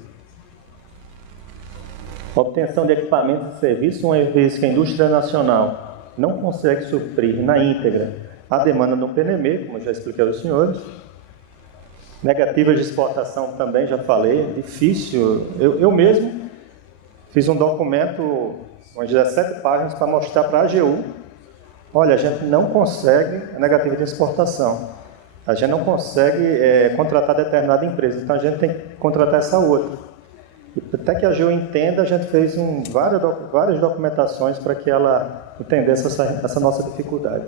A obtenção de equipamentos e serviços, uma vez que a indústria nacional não consegue suprir na íntegra a demanda do PNME, como eu já expliquei aos senhores. Negativas de exportação também, já falei, é difícil. Eu mesmo fiz um documento, umas 17 páginas, para mostrar para a AGU, olha, a gente não consegue a negativa de exportação. A gente não consegue contratar determinada empresa, então a gente tem que contratar essa outra. E até que a AGU entenda, a gente fez várias documentações para que ela entendesse essa nossa dificuldade.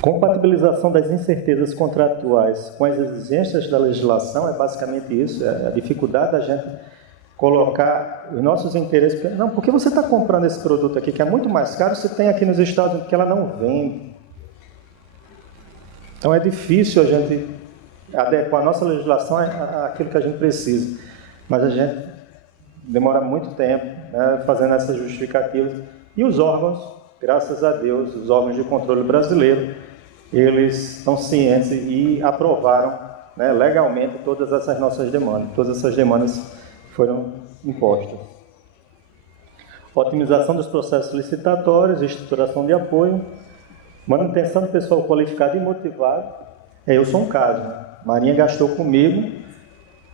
Compatibilização das incertezas contratuais com as exigências da legislação é basicamente isso, é a dificuldade da gente colocar os nossos interesses. Não, porque você está comprando esse produto aqui, que é muito mais caro, você tem aqui nos Estados Unidos, que ela não vende. Então é difícil a gente adequar a nossa legislação àquilo que a gente precisa, mas a gente demora muito tempo, né, fazendo essas justificativas. E os órgãos, graças a Deus, os órgãos de controle brasileiro, eles estão cientes e aprovaram, né, legalmente todas essas nossas demandas. Todas essas demandas foram impostas. Otimização dos processos licitatórios, estruturação de apoio, manutenção de pessoal qualificado e motivado. Eu sou um caso, né? Marinha gastou comigo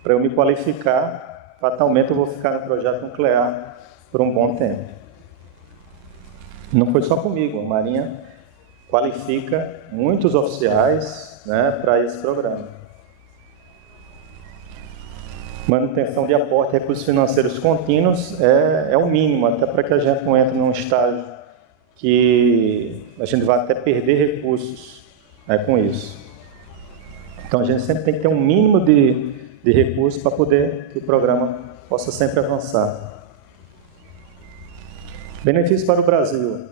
para eu me qualificar, fatalmente eu vou ficar no projeto nuclear por um bom tempo. Não foi só comigo, a Marinha qualifica muitos oficiais, né, para esse programa. Manutenção de aporte de recursos financeiros contínuos é o mínimo, até para que a gente não entre num estágio que a gente vai até perder recursos, né, com isso. Então a gente sempre tem que ter um mínimo de recursos para poder que o programa possa sempre avançar. Benefícios para o Brasil.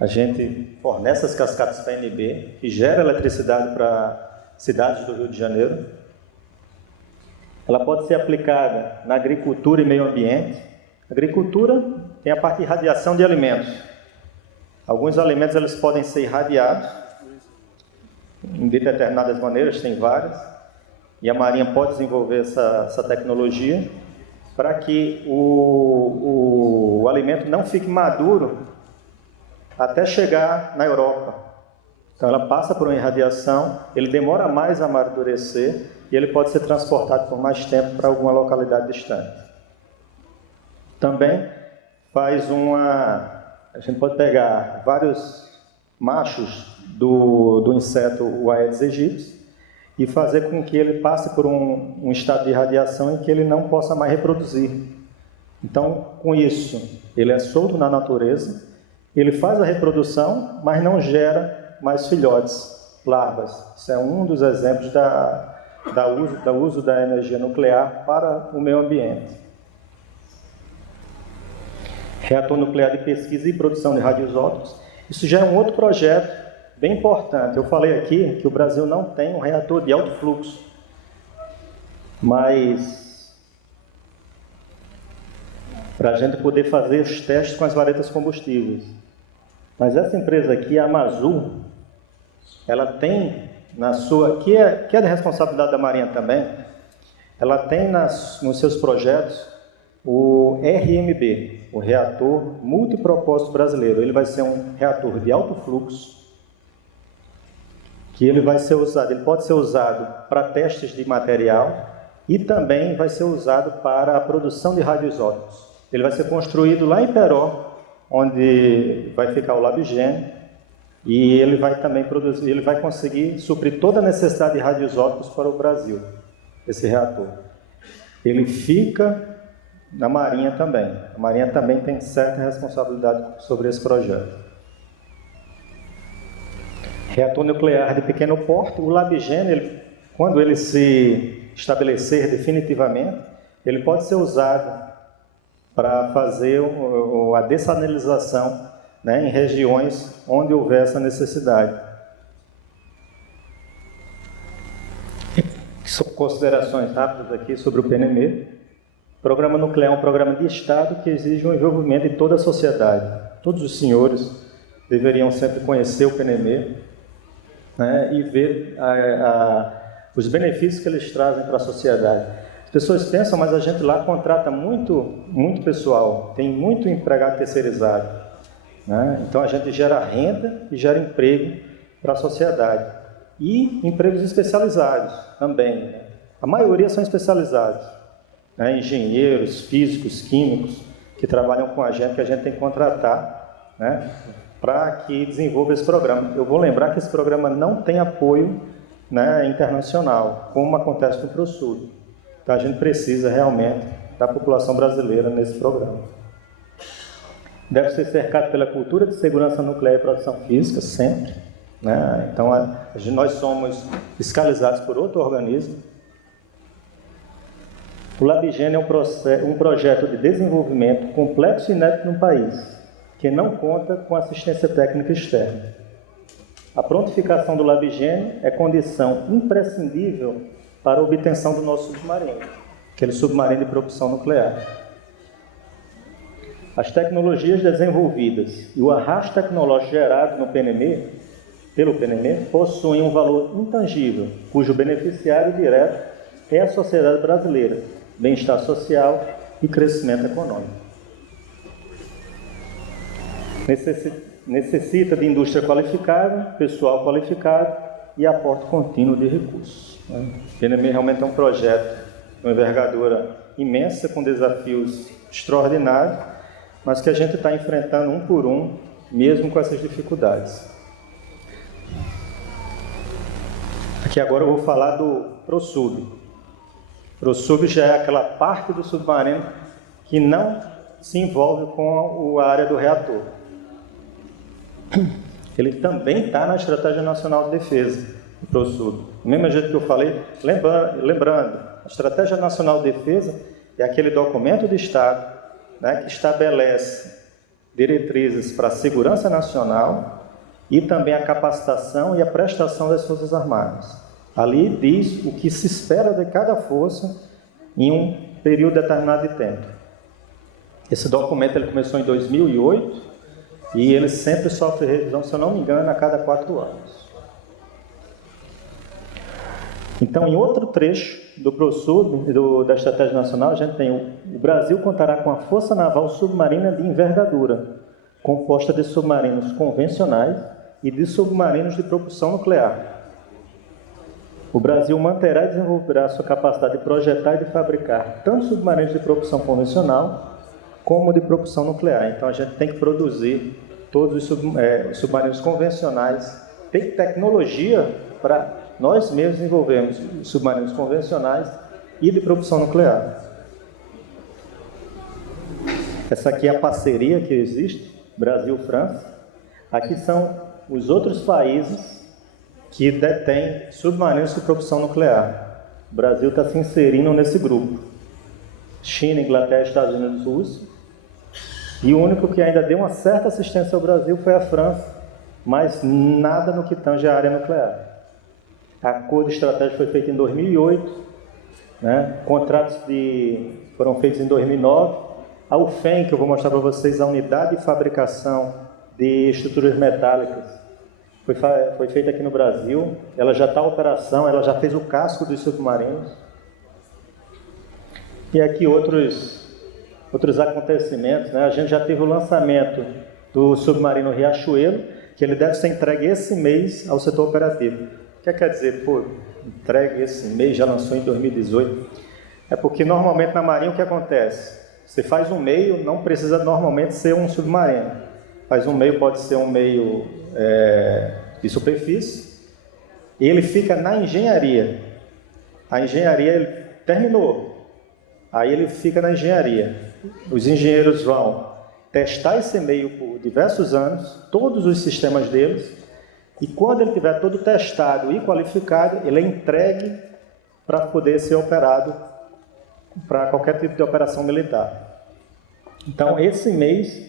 A gente fornece as cascatas PNB, que gera eletricidade para cidades do Rio de Janeiro. Ela pode ser aplicada na agricultura e meio ambiente. A agricultura tem a parte de irradiação de alimentos. Alguns alimentos eles podem ser irradiados de determinadas maneiras, tem várias, e a Marinha pode desenvolver essa tecnologia para que o alimento não fique maduro até chegar na Europa. Então ela passa por uma irradiação, ele demora mais a amadurecer e ele pode ser transportado por mais tempo para alguma localidade distante. Também a gente pode pegar vários machos do inseto o Aedes aegypti e fazer com que ele passe por um estado de irradiação em que ele não possa mais reproduzir. Então, com isso, ele é solto na natureza, ele faz a reprodução, mas não gera mais filhotes, larvas. Isso é um dos exemplos do uso da energia nuclear para o meio ambiente. Reator nuclear de pesquisa e produção de radioisótopos. Isso já é um outro projeto bem importante. Eu falei aqui que o Brasil não tem um reator de alto fluxo, mas para a gente poder fazer os testes com as varetas combustíveis. Mas essa empresa aqui, a Amazul, ela tem na sua, que é da responsabilidade da Marinha também, ela tem nos seus projetos o RMB, o Reator Multipropósito Brasileiro. Ele vai ser um reator de alto fluxo, que ele vai ser usado, ele pode ser usado para testes de material e também vai ser usado para a produção de radioisótopos. Ele vai ser construído lá em Peró, onde vai ficar o LabGen, e ele vai também produzir, ele vai conseguir suprir toda a necessidade de radioisótopos para o Brasil, esse reator. Ele fica na Marinha também. A Marinha também tem certa responsabilidade sobre esse projeto. Reator nuclear de pequeno porte, o LabGen, quando ele se estabelecer definitivamente, ele pode ser usado para fazer a dessalinização, né, em regiões onde houver essa necessidade. Considerações rápidas aqui sobre o PNME. O Programa Nuclear é um programa de Estado que exige um envolvimento de toda a sociedade. Todos os senhores deveriam sempre conhecer o PNME, né, e ver os benefícios que eles trazem para a sociedade. As pessoas pensam, mas a gente lá contrata muito pessoal, tem muito empregado terceirizado, né? Então a gente gera renda e gera emprego para a sociedade. E empregos especializados também, né? A maioria são especializados, né? Engenheiros, físicos, químicos, que trabalham com a gente, que a gente tem que contratar, né, para que desenvolva esse programa. Eu vou lembrar que esse programa não tem apoio, né, internacional, como acontece no ProSub. Então a gente precisa realmente da população brasileira nesse programa. Deve ser cercado pela cultura de segurança nuclear e produção física, sempre, né? Então nós somos fiscalizados por outro organismo. O LabGen é um projeto de desenvolvimento complexo e inédito no país, que não conta com assistência técnica externa. A prontificação do LabGen é condição imprescindível para a obtenção do nosso submarino, aquele submarino de propulsão nuclear. As tecnologias desenvolvidas e o arrasto tecnológico gerado pelo PNME possuem um valor intangível, cujo beneficiário direto é a sociedade brasileira, bem-estar social e crescimento econômico. Necessita de indústria qualificada, pessoal qualificado e aporte contínuo de recursos. O PNME realmente é um projeto de uma envergadura imensa, com desafios extraordinários, mas que a gente está enfrentando um por um, mesmo com essas dificuldades. Aqui agora eu vou falar do ProSub. ProSub já é aquela parte do submarino que não se envolve com a área do reator. Ele também está na Estratégia Nacional de Defesa, o ProSub. Do mesmo jeito que eu falei, lembrando, a Estratégia Nacional de Defesa é aquele documento de Estado, né, que estabelece diretrizes para a segurança nacional e também a capacitação e a prestação das Forças Armadas. Ali diz o que se espera de cada força em um período determinado de tempo. Esse documento ele começou em 2008 e ele sempre sofre revisão, se eu não me engano, a cada 4 anos. Então, em outro trecho do ProSub, da Estratégia Nacional, a gente tem o Brasil contará com a Força Naval Submarina de envergadura, composta de submarinos convencionais e de submarinos de propulsão nuclear. O Brasil manterá e desenvolverá sua capacidade de projetar e de fabricar tanto submarinos de propulsão convencional como de propulsão nuclear. Então, a gente tem que produzir todos os submarinos convencionais, tem tecnologia para nós mesmos desenvolvermos submarinos convencionais e de propulsão nuclear. Essa aqui é a parceria que existe, Brasil-França. Aqui são os outros países que detêm submarinos de propulsão nuclear. O Brasil está se inserindo nesse grupo. China, Inglaterra, Estados Unidos, Rússia. E o único que ainda deu uma certa assistência ao Brasil foi a França, mas nada no que tange a área nuclear. A acordo estratégico foi feito em 2008, né? Contratos foram feitos em 2009. A UFEM, que eu vou mostrar para vocês, a unidade de fabricação de estruturas metálicas, foi feita aqui no Brasil, ela já está em operação, ela já fez o casco dos submarinos. E aqui outros acontecimentos, né? A gente já teve o lançamento do submarino Riachuelo, que ele deve ser entregue esse mês ao setor operativo. O que quer dizer, entregue esse mês, já lançou em 2018? É porque normalmente na Marinha o que acontece? Você faz um meio, não precisa normalmente ser um submarino. Faz um meio, pode ser um meio de superfície, e ele fica na engenharia. A engenharia ele terminou, aí ele fica na engenharia. Os engenheiros vão testar esse meio por diversos anos, todos os sistemas deles, e quando ele estiver todo testado e qualificado, ele é entregue para poder ser operado para qualquer tipo de operação militar. Então, esse mês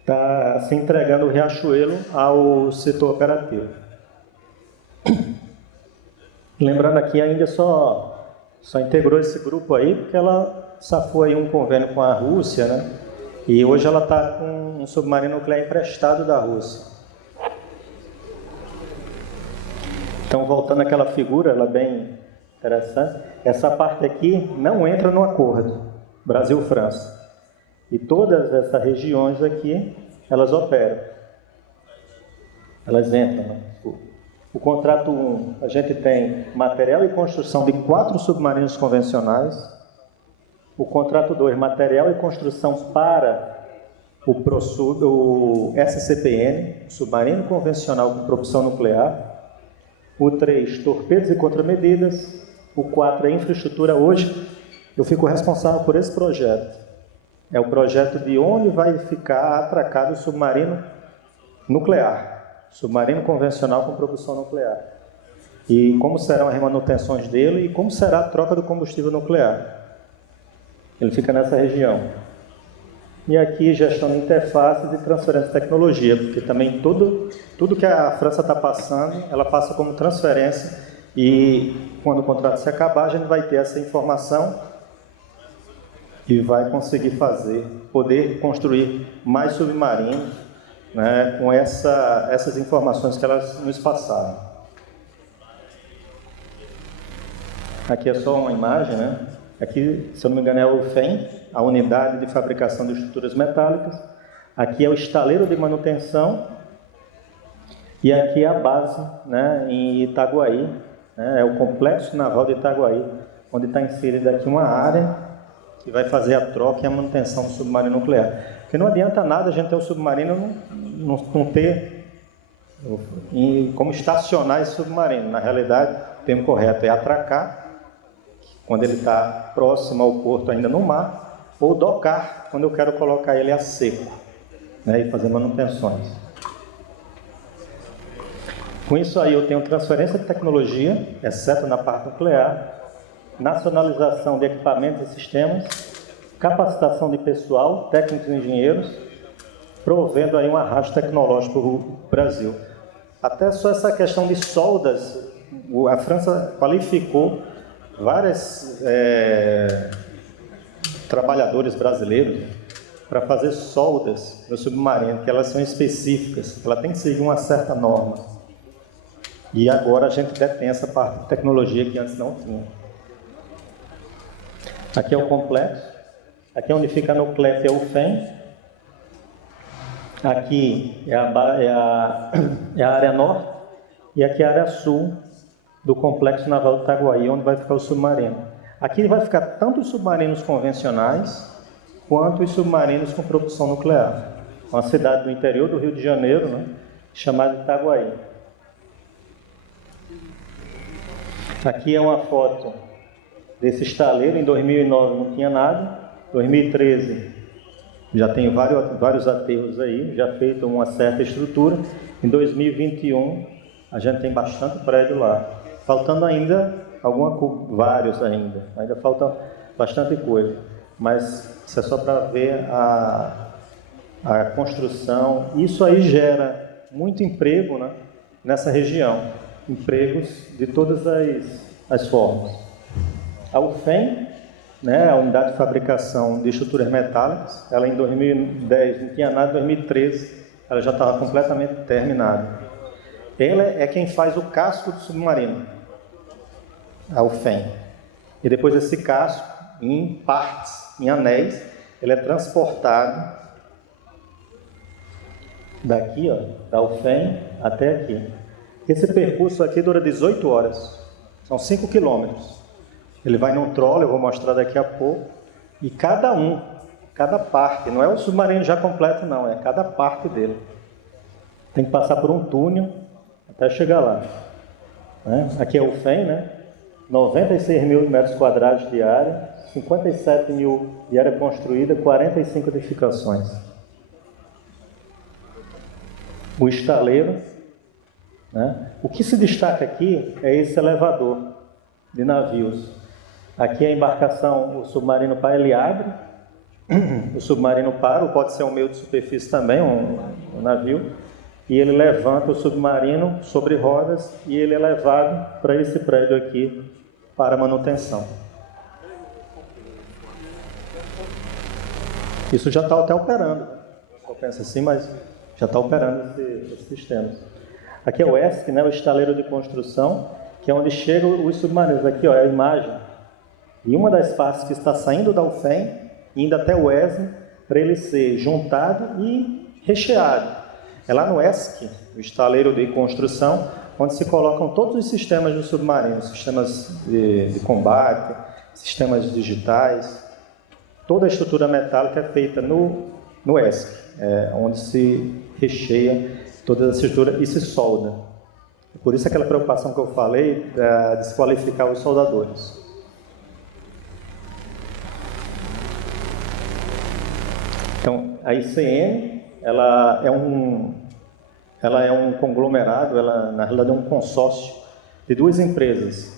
está se entregando o Riachuelo ao setor operativo. Lembrando aqui, ainda só integrou esse grupo aí, porque ela safou aí um convênio com a Rússia, né? E hoje ela está com um submarino nuclear emprestado da Rússia. Então, voltando àquela figura, ela é bem interessante. Essa parte aqui não entra no acordo Brasil-França. E todas essas regiões aqui, elas operam. Elas entram, né? O contrato 1, a gente tem material e construção de 4 submarinos convencionais. O contrato 2, material e construção para o SCPN, submarino convencional com propulsão nuclear. O 3, torpedos e contramedidas. O 4 é infraestrutura. Hoje, eu fico responsável por esse projeto. É o projeto de onde vai ficar atracado o submarino nuclear, submarino convencional com propulsão nuclear. E como serão as manutenções dele e como será a troca do combustível nuclear. Ele fica nessa região. E aqui gestão de interfaces e transferência de tecnologia, porque também tudo que a França está passando, ela passa como transferência, e quando o contrato se acabar, a gente vai ter essa informação e vai conseguir poder construir mais submarinos, né, com essas informações que elas nos passaram. Aqui é só uma imagem, né? Aqui, se eu não me engano, é o FEM, a unidade de fabricação de estruturas metálicas. Aqui é o estaleiro de manutenção. E aqui é a base, né, em Itaguaí, né, é o Complexo Naval de Itaguaí, onde está inserida aqui uma área que vai fazer a troca e a manutenção do submarino nuclear. Porque não adianta nada a gente ter um submarino não ter como estacionar esse submarino. Na realidade, o termo correto é atracar, quando ele está próximo ao porto ainda no mar, ou docar, quando eu quero colocar ele a seco, né, e fazer manutenções. Com isso aí eu tenho transferência de tecnologia, exceto na parte nuclear, nacionalização de equipamentos e sistemas, capacitação de pessoal, técnicos e engenheiros, provendo aí um arrasto tecnológico para o Brasil. Até só essa questão de soldas, a França qualificou vários trabalhadores brasileiros para fazer soldas no submarino, que elas são específicas, ela tem que seguir uma certa norma. E agora a gente detém essa parte de tecnologia que antes não tinha. Aqui é o complexo, aqui é onde fica a nuclear, é o FEM. Aqui é a área norte e aqui é a área sul do Complexo Naval de Itaguaí, onde vai ficar o submarino. Aqui vai ficar tanto os submarinos convencionais quanto os submarinos com propulsão nuclear. Uma cidade do interior do Rio de Janeiro, né, chamada Itaguaí. Aqui é uma foto desse estaleiro. Em 2009 não tinha nada, 2013 já tem vários aterros aí, já feita uma certa estrutura. Em 2021 a gente tem bastante prédio lá, faltando ainda vários ainda falta bastante coisa, mas isso é só para ver a construção. Isso aí gera muito emprego, né, nessa região, empregos de todas as formas. A UFEM, né, a unidade de fabricação de estruturas metálicas, ela em 2010 não tinha nada, em 2013 ela já estava completamente terminada. Ela é quem faz o casco do submarino, a UFEM. E depois esse casco, em partes, em anéis, ele é transportado daqui, ó, da UFEM até aqui. Esse percurso aqui dura 18 horas, são 5 quilômetros. Ele vai num trolley, eu vou mostrar daqui a pouco, e cada parte, não é o submarino já completo não, é cada parte dele. Tem que passar por um túnel até chegar lá. Né? Aqui é o FEM, né? 96 mil metros quadrados de área, 57 mil de área construída, 45 edificações. O estaleiro, né? O que se destaca aqui é esse elevador de navios. Aqui a embarcação, o submarino para, ele abre, o submarino para, ou pode ser um meio de superfície também, um navio, e ele levanta o submarino sobre rodas e ele é levado para esse prédio aqui para manutenção. Isso já está até operando. Só pensa assim, mas já está operando esse sistema. Aqui é o ESC, né, o estaleiro de construção, que é onde chegam os submarinos. Aqui, ó, é a imagem. E uma das partes que está saindo da UFEM, indo até o ESC, para ele ser juntado e recheado. É lá no ESC, o estaleiro de construção, onde se colocam todos os sistemas do submarino, sistemas de combate, sistemas digitais. Toda a estrutura metálica é feita no ESC, onde se recheia toda essa estrutura e se solda. Por isso aquela preocupação que eu falei de desqualificar os soldadores. Então, a ICM, ela é um conglomerado, ela na realidade é um consórcio de duas empresas,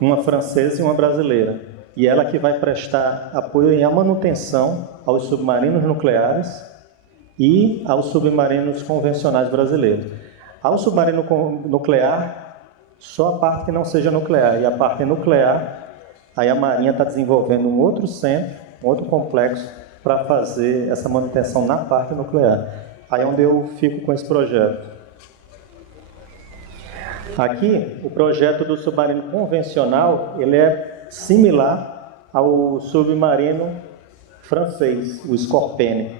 uma francesa e uma brasileira, e ela que vai prestar apoio à manutenção aos submarinos nucleares e aos submarinos convencionais brasileiros. Ao submarino nuclear, só a parte que não seja nuclear, e a parte nuclear, aí a Marinha está desenvolvendo um outro centro, um outro complexo, para fazer essa manutenção na parte nuclear. Aí é onde eu fico com esse projeto. Aqui, o projeto do submarino convencional, ele é similar ao submarino francês, o Scorpene.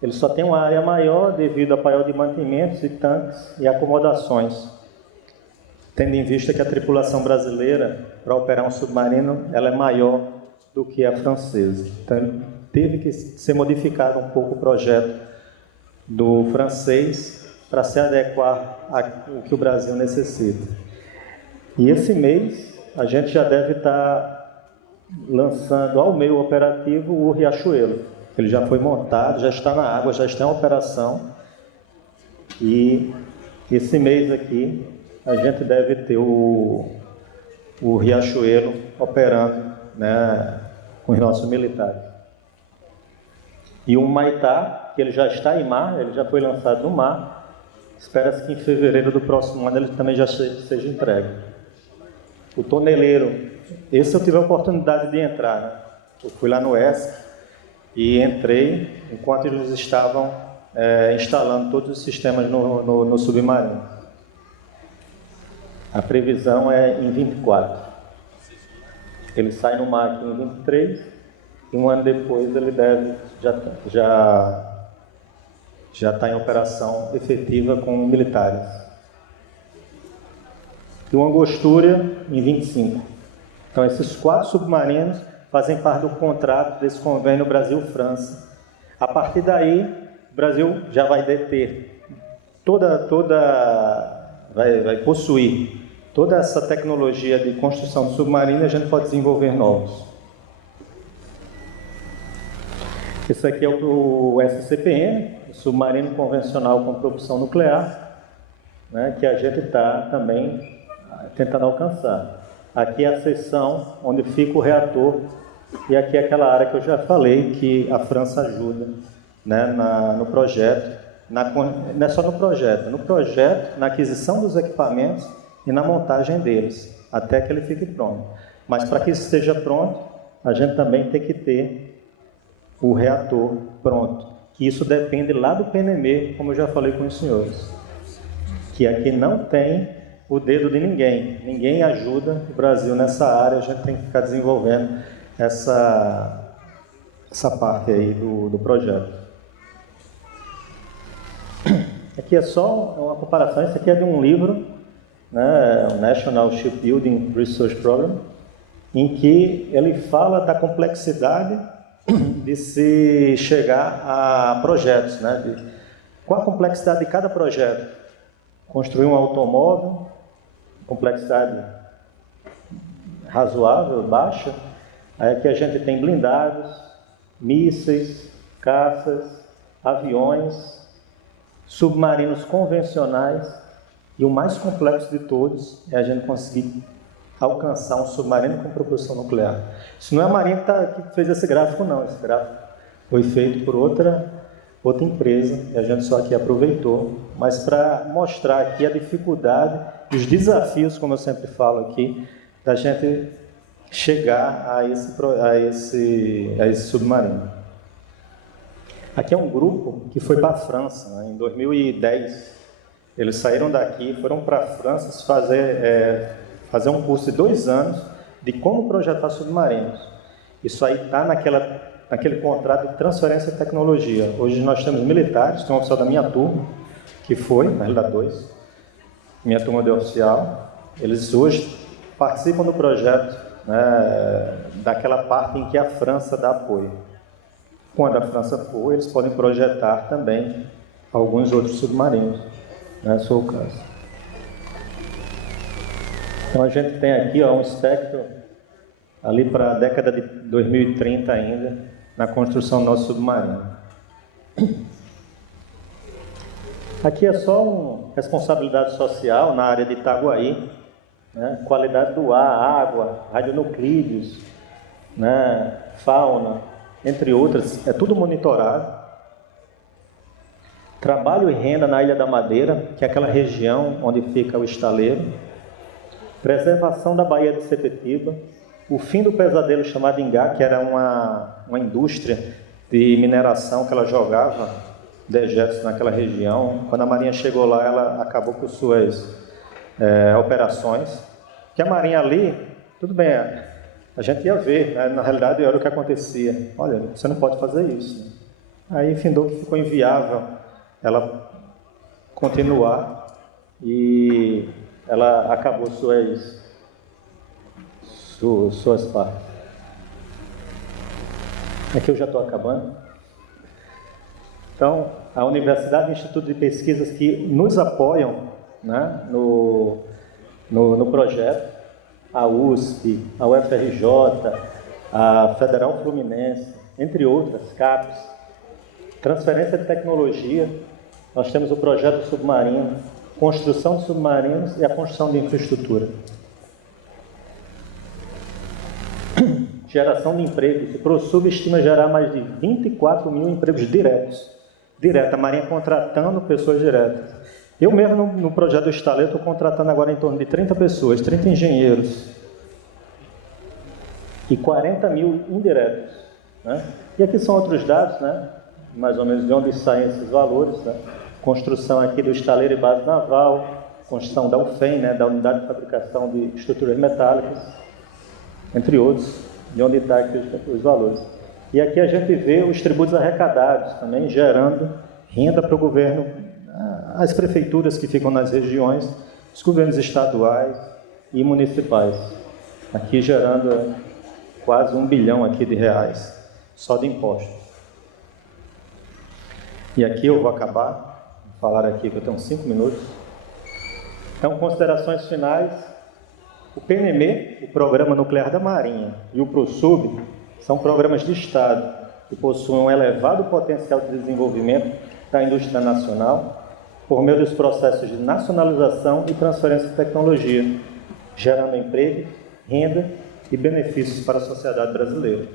Ele só tem uma área maior devido a paiol de mantimentos e tanques e acomodações. Tendo em vista que a tripulação brasileira, para operar um submarino, ela é maior do que a francesa. Então, teve que ser modificado um pouco o projeto do francês para se adequar ao que o Brasil necessita. E esse mês, a gente já deve estar lançando ao meio operativo o Riachuelo. Ele já foi montado, já está na água, já está em operação. E esse mês aqui, a gente deve ter o Riachuelo operando, né, com os nossos militares. E o Humaitá, que ele já está em mar, ele já foi lançado no mar, espera-se que em fevereiro do próximo ano ele também já seja entregue. O toneleiro, esse eu tive a oportunidade de entrar, né? Eu fui lá no ESC e entrei enquanto eles estavam instalando todos os sistemas no submarino. A previsão é em 24. Ele sai no mar aqui em 23 e um ano depois ele deve já está em operação efetiva com militares. E o Angostura em 25. Então esses 4 submarinos fazem parte do contrato desse convênio Brasil-França. A partir daí, o Brasil já vai deter vai possuir toda essa tecnologia de construção de submarino e a gente pode desenvolver novos. Esse aqui é o SCPN, o submarino convencional com propulsão nuclear, né, que a gente está também tentando alcançar. Aqui é a seção onde fica o reator e aqui é aquela área que eu já falei que a França ajuda, né, no projeto, não é só no projeto, na aquisição dos equipamentos e na montagem deles, até que ele fique pronto. Mas para que isso esteja pronto, a gente também tem que ter o reator pronto. Que isso depende lá do PNME, como eu já falei com os senhores. que aqui não tem o dedo de ninguém. Ninguém ajuda o Brasil nessa área, a gente tem que ficar desenvolvendo essa parte aí do projeto. Aqui é só uma comparação, isso aqui é de um livro, né, o National Shipbuilding Research Program, em que ele fala da complexidade de se chegar a projetos, né, qual a complexidade de cada projeto. Construir um automóvel, complexidade razoável, baixa. Aí aqui a gente tem blindados, mísseis, caças, aviões, submarinos convencionais, e o mais complexo de todos é a gente conseguir alcançar um submarino com propulsão nuclear. Isso não é a Marinha que fez esse gráfico, não. Esse gráfico foi feito por outra empresa, e a gente só aqui aproveitou, mas para mostrar aqui a dificuldade e os desafios, como eu sempre falo aqui, da gente chegar a esse submarino. Aqui é um grupo que foi para a França, né, em 2010. Eles saíram daqui, foram para a França fazer um curso de 2 anos de como projetar submarinos. Isso aí está naquele contrato de transferência de tecnologia. Hoje nós temos militares, tem um oficial da minha turma, que foi, na realidade 2, minha turma de oficial. Eles hoje participam do projeto, né, daquela parte em que a França dá apoio. Quando a França for, eles podem projetar também alguns outros submarinos, né, se for o caso. Então a gente tem aqui um espectro ali para a década de 2030 ainda, na construção do nosso submarino. Aqui é só uma responsabilidade social na área de Itaguaí, né? Qualidade do ar, água, radionuclídeos, né? Fauna, entre outras, é tudo monitorado. Trabalho e renda na Ilha da Madeira, que é aquela região onde fica o estaleiro. Preservação da Baía de Sepetiba. O fim do pesadelo chamado Ingá, que era uma indústria de mineração que ela jogava dejetos naquela região. Quando a Marinha chegou lá, ela acabou com suas operações. Que a Marinha ali, tudo bem, a gente ia ver, né? Na realidade era o que acontecia. Olha, você não pode fazer isso. Aí findou que ficou inviável ela continuar e ela acabou suas partes. Aqui eu já estou acabando. Então, a Universidade e o Instituto de Pesquisas que nos apoiam, né, no projeto, a USP, a UFRJ, a Federal Fluminense, entre outras, CAPES, transferência de tecnologia, nós temos o projeto submarino, construção de submarinos e a construção de infraestrutura. Geração de empregos. O ProSub estima gerar mais de 24 mil empregos diretos. A Marinha contratando pessoas diretas. Eu mesmo, no projeto do estaleiro, estou contratando agora em torno de 30 pessoas, 30 engenheiros. E 40 mil indiretos. Né? E aqui são outros dados, né? Mais ou menos de onde saem esses valores. Né? Construção aqui do estaleiro e base naval, construção da UFEM, né? Da Unidade de Fabricação de Estruturas Metálicas, entre outros, de onde estão aqui os valores. E aqui a gente vê os tributos arrecadados também gerando renda para o governo, as prefeituras que ficam nas regiões, os governos estaduais e municipais. Aqui gerando quase R$1 bilhão aqui de reais, só de impostos. E aqui eu vou acabar, vou falar aqui que eu tenho 5 minutos. Então, considerações finais. O PNM, o Programa Nuclear da Marinha, e o ProSub são programas de Estado que possuem um elevado potencial de desenvolvimento da indústria nacional por meio dos processos de nacionalização e transferência de tecnologia, gerando emprego, renda e benefícios para a sociedade brasileira.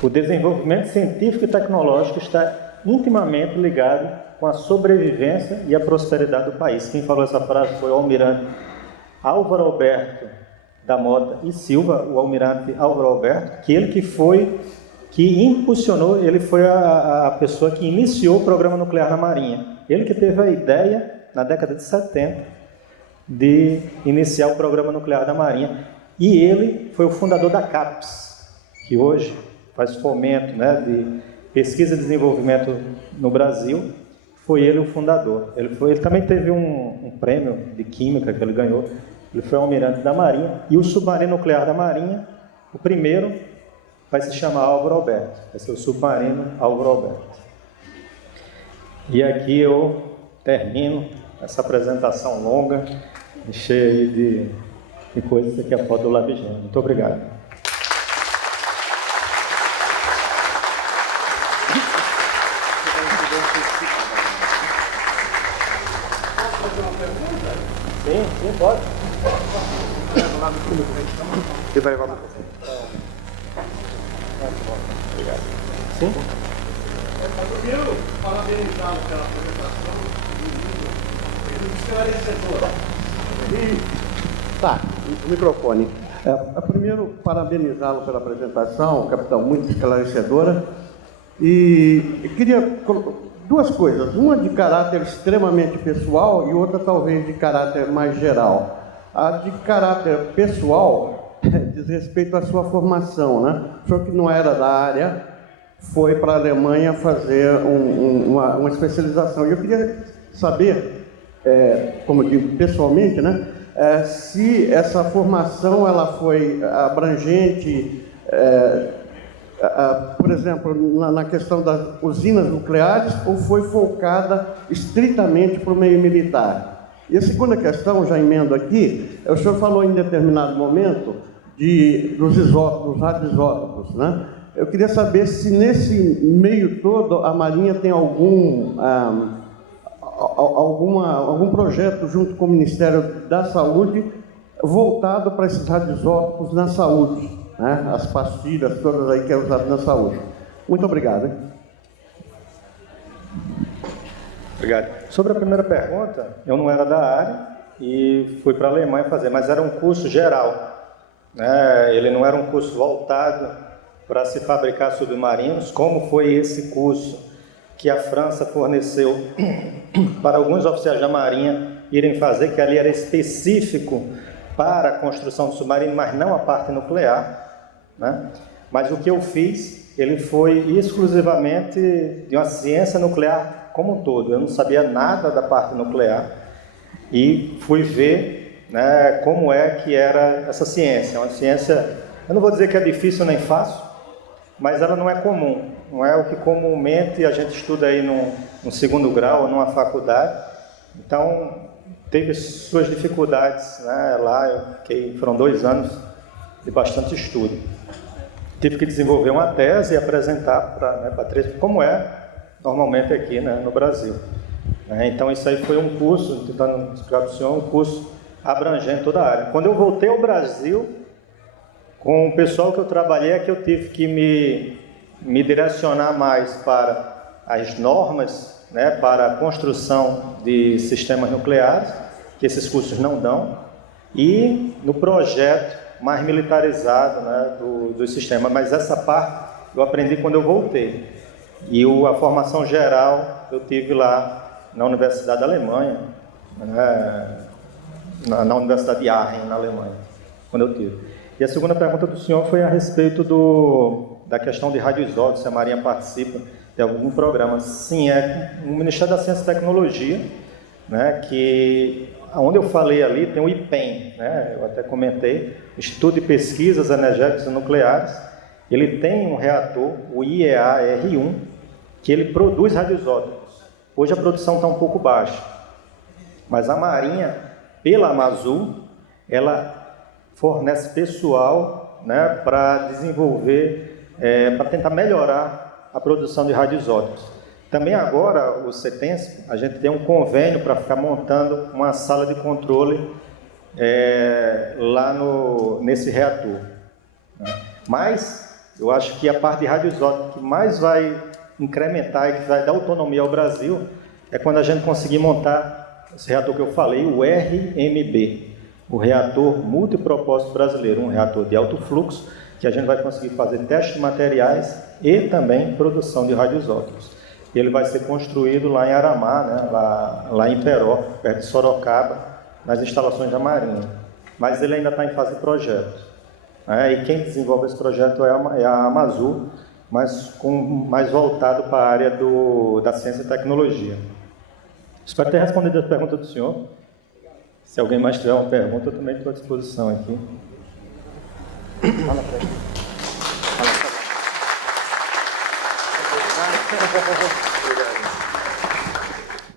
O desenvolvimento científico e tecnológico está intimamente ligado com a sobrevivência e a prosperidade do país. Quem falou essa frase foi o almirante Álvaro Alberto da Mota e Silva, o almirante Álvaro Alberto, que impulsionou, ele foi a pessoa que iniciou o programa nuclear na Marinha. Ele que teve a ideia, na década de 70, de iniciar o Programa Nuclear da Marinha. E ele foi o fundador da CAPES, que hoje faz fomento, né, de pesquisa e desenvolvimento no Brasil. Foi ele o fundador. Ele também teve um prêmio de química que ele ganhou. Ele foi almirante da Marinha. E o submarino nuclear da Marinha, o primeiro, vai se chamar Álvaro Alberto. Vai ser o submarino Álvaro Alberto. E aqui eu termino essa apresentação longa, cheia de coisas. Aqui é a foto do Labigênio. Muito obrigado. Sim, pode. Você vai levar para você. Obrigado. Sim? Eu quero parabenizá-lo pela apresentação esclarecedora. Tá, o microfone. Primeiro, parabenizá-lo pela apresentação, capitão, muito esclarecedora. E eu queria duas coisas, uma de caráter extremamente pessoal e outra talvez de caráter mais geral. A de caráter pessoal diz respeito à sua formação, né? O senhor que não era da área foi para a Alemanha fazer uma especialização. E eu queria saber, como eu digo pessoalmente, né, se essa formação ela foi abrangente, por exemplo, na questão das usinas nucleares, ou foi focada estritamente para o meio militar? E a segunda questão, já emendo aqui, o senhor falou em determinado momento dos isótopos, dos radioisótopos, né? Eu queria saber se nesse meio todo a Marinha tem algum projeto junto com o Ministério da Saúde voltado para esses radioisótopos na saúde, né? As pastilhas todas aí que é usado na saúde. Muito obrigado. Obrigado. Sobre a primeira pergunta, eu não era da área e fui para a Alemanha fazer, mas era um curso geral, né? Ele não era um curso voltado para se fabricar submarinos, como foi esse curso que a França forneceu para alguns oficiais da Marinha irem fazer, que ali era específico para a construção do submarino, mas não a parte nuclear, né? Mas o que eu fiz, ele foi exclusivamente de uma ciência nuclear como um todo. Eu não sabia nada da parte nuclear e fui ver, né, como é que era essa ciência. É uma ciência, eu não vou dizer que é difícil nem fácil, mas ela não é comum, não é o que comumente a gente estuda aí no segundo grau ou numa faculdade. Então, teve suas dificuldades, né? Lá foram 2 anos de bastante estudo. Tive que desenvolver uma tese e apresentar para a Patrícia, como é normalmente aqui, né, no Brasil. Então, isso aí foi um curso, tentando explicar para o senhor, um curso abrangente toda a área. Quando eu voltei ao Brasil, com o pessoal que eu trabalhei, é que eu tive que me direcionar mais para as normas, né, para a construção de sistemas nucleares, que esses cursos não dão, e no projeto mais militarizado, né, do sistema. Mas essa parte eu aprendi quando eu voltei. E a formação geral eu tive lá na Universidade da Alemanha, né, na Universidade de Aachen, na Alemanha, quando eu tive. E a segunda pergunta do senhor foi a respeito da questão de radioisótopos, se a Marinha participa de algum programa. Sim, é o Ministério da Ciência e Tecnologia, né, que onde eu falei ali tem o IPEM, né, eu até comentei, Instituto de Pesquisas Energéticas e Nucleares. Ele tem um reator, o IEA-R1, que ele produz radioisótopos. Hoje a produção está um pouco baixa, mas a Marinha, pela Amazul, ela fornece pessoal, né, para desenvolver, para tentar melhorar a produção de radioisótopos. Também agora, o CETENSP, a gente tem um convênio para ficar montando uma sala de controle lá nesse reator, né? Mas eu acho que a parte de radioisótopo que mais vai incrementar e que vai dar autonomia ao Brasil é quando a gente conseguir montar esse reator que eu falei, o RMB, o reator multipropósito brasileiro, um reator de alto fluxo, que a gente vai conseguir fazer testes de materiais e também produção de radioisótopos. que ele vai ser construído lá em Aramá, né, lá em Peró, perto de Sorocaba, nas instalações da Marinha. Mas ele ainda está em fase de projeto. E quem desenvolve esse projeto é a Amazul, mas mais voltado para a área da ciência e tecnologia. Espero ter respondido a pergunta do senhor. Se alguém mais tiver uma pergunta, eu também estou à disposição aqui. Fala para ele. Fala.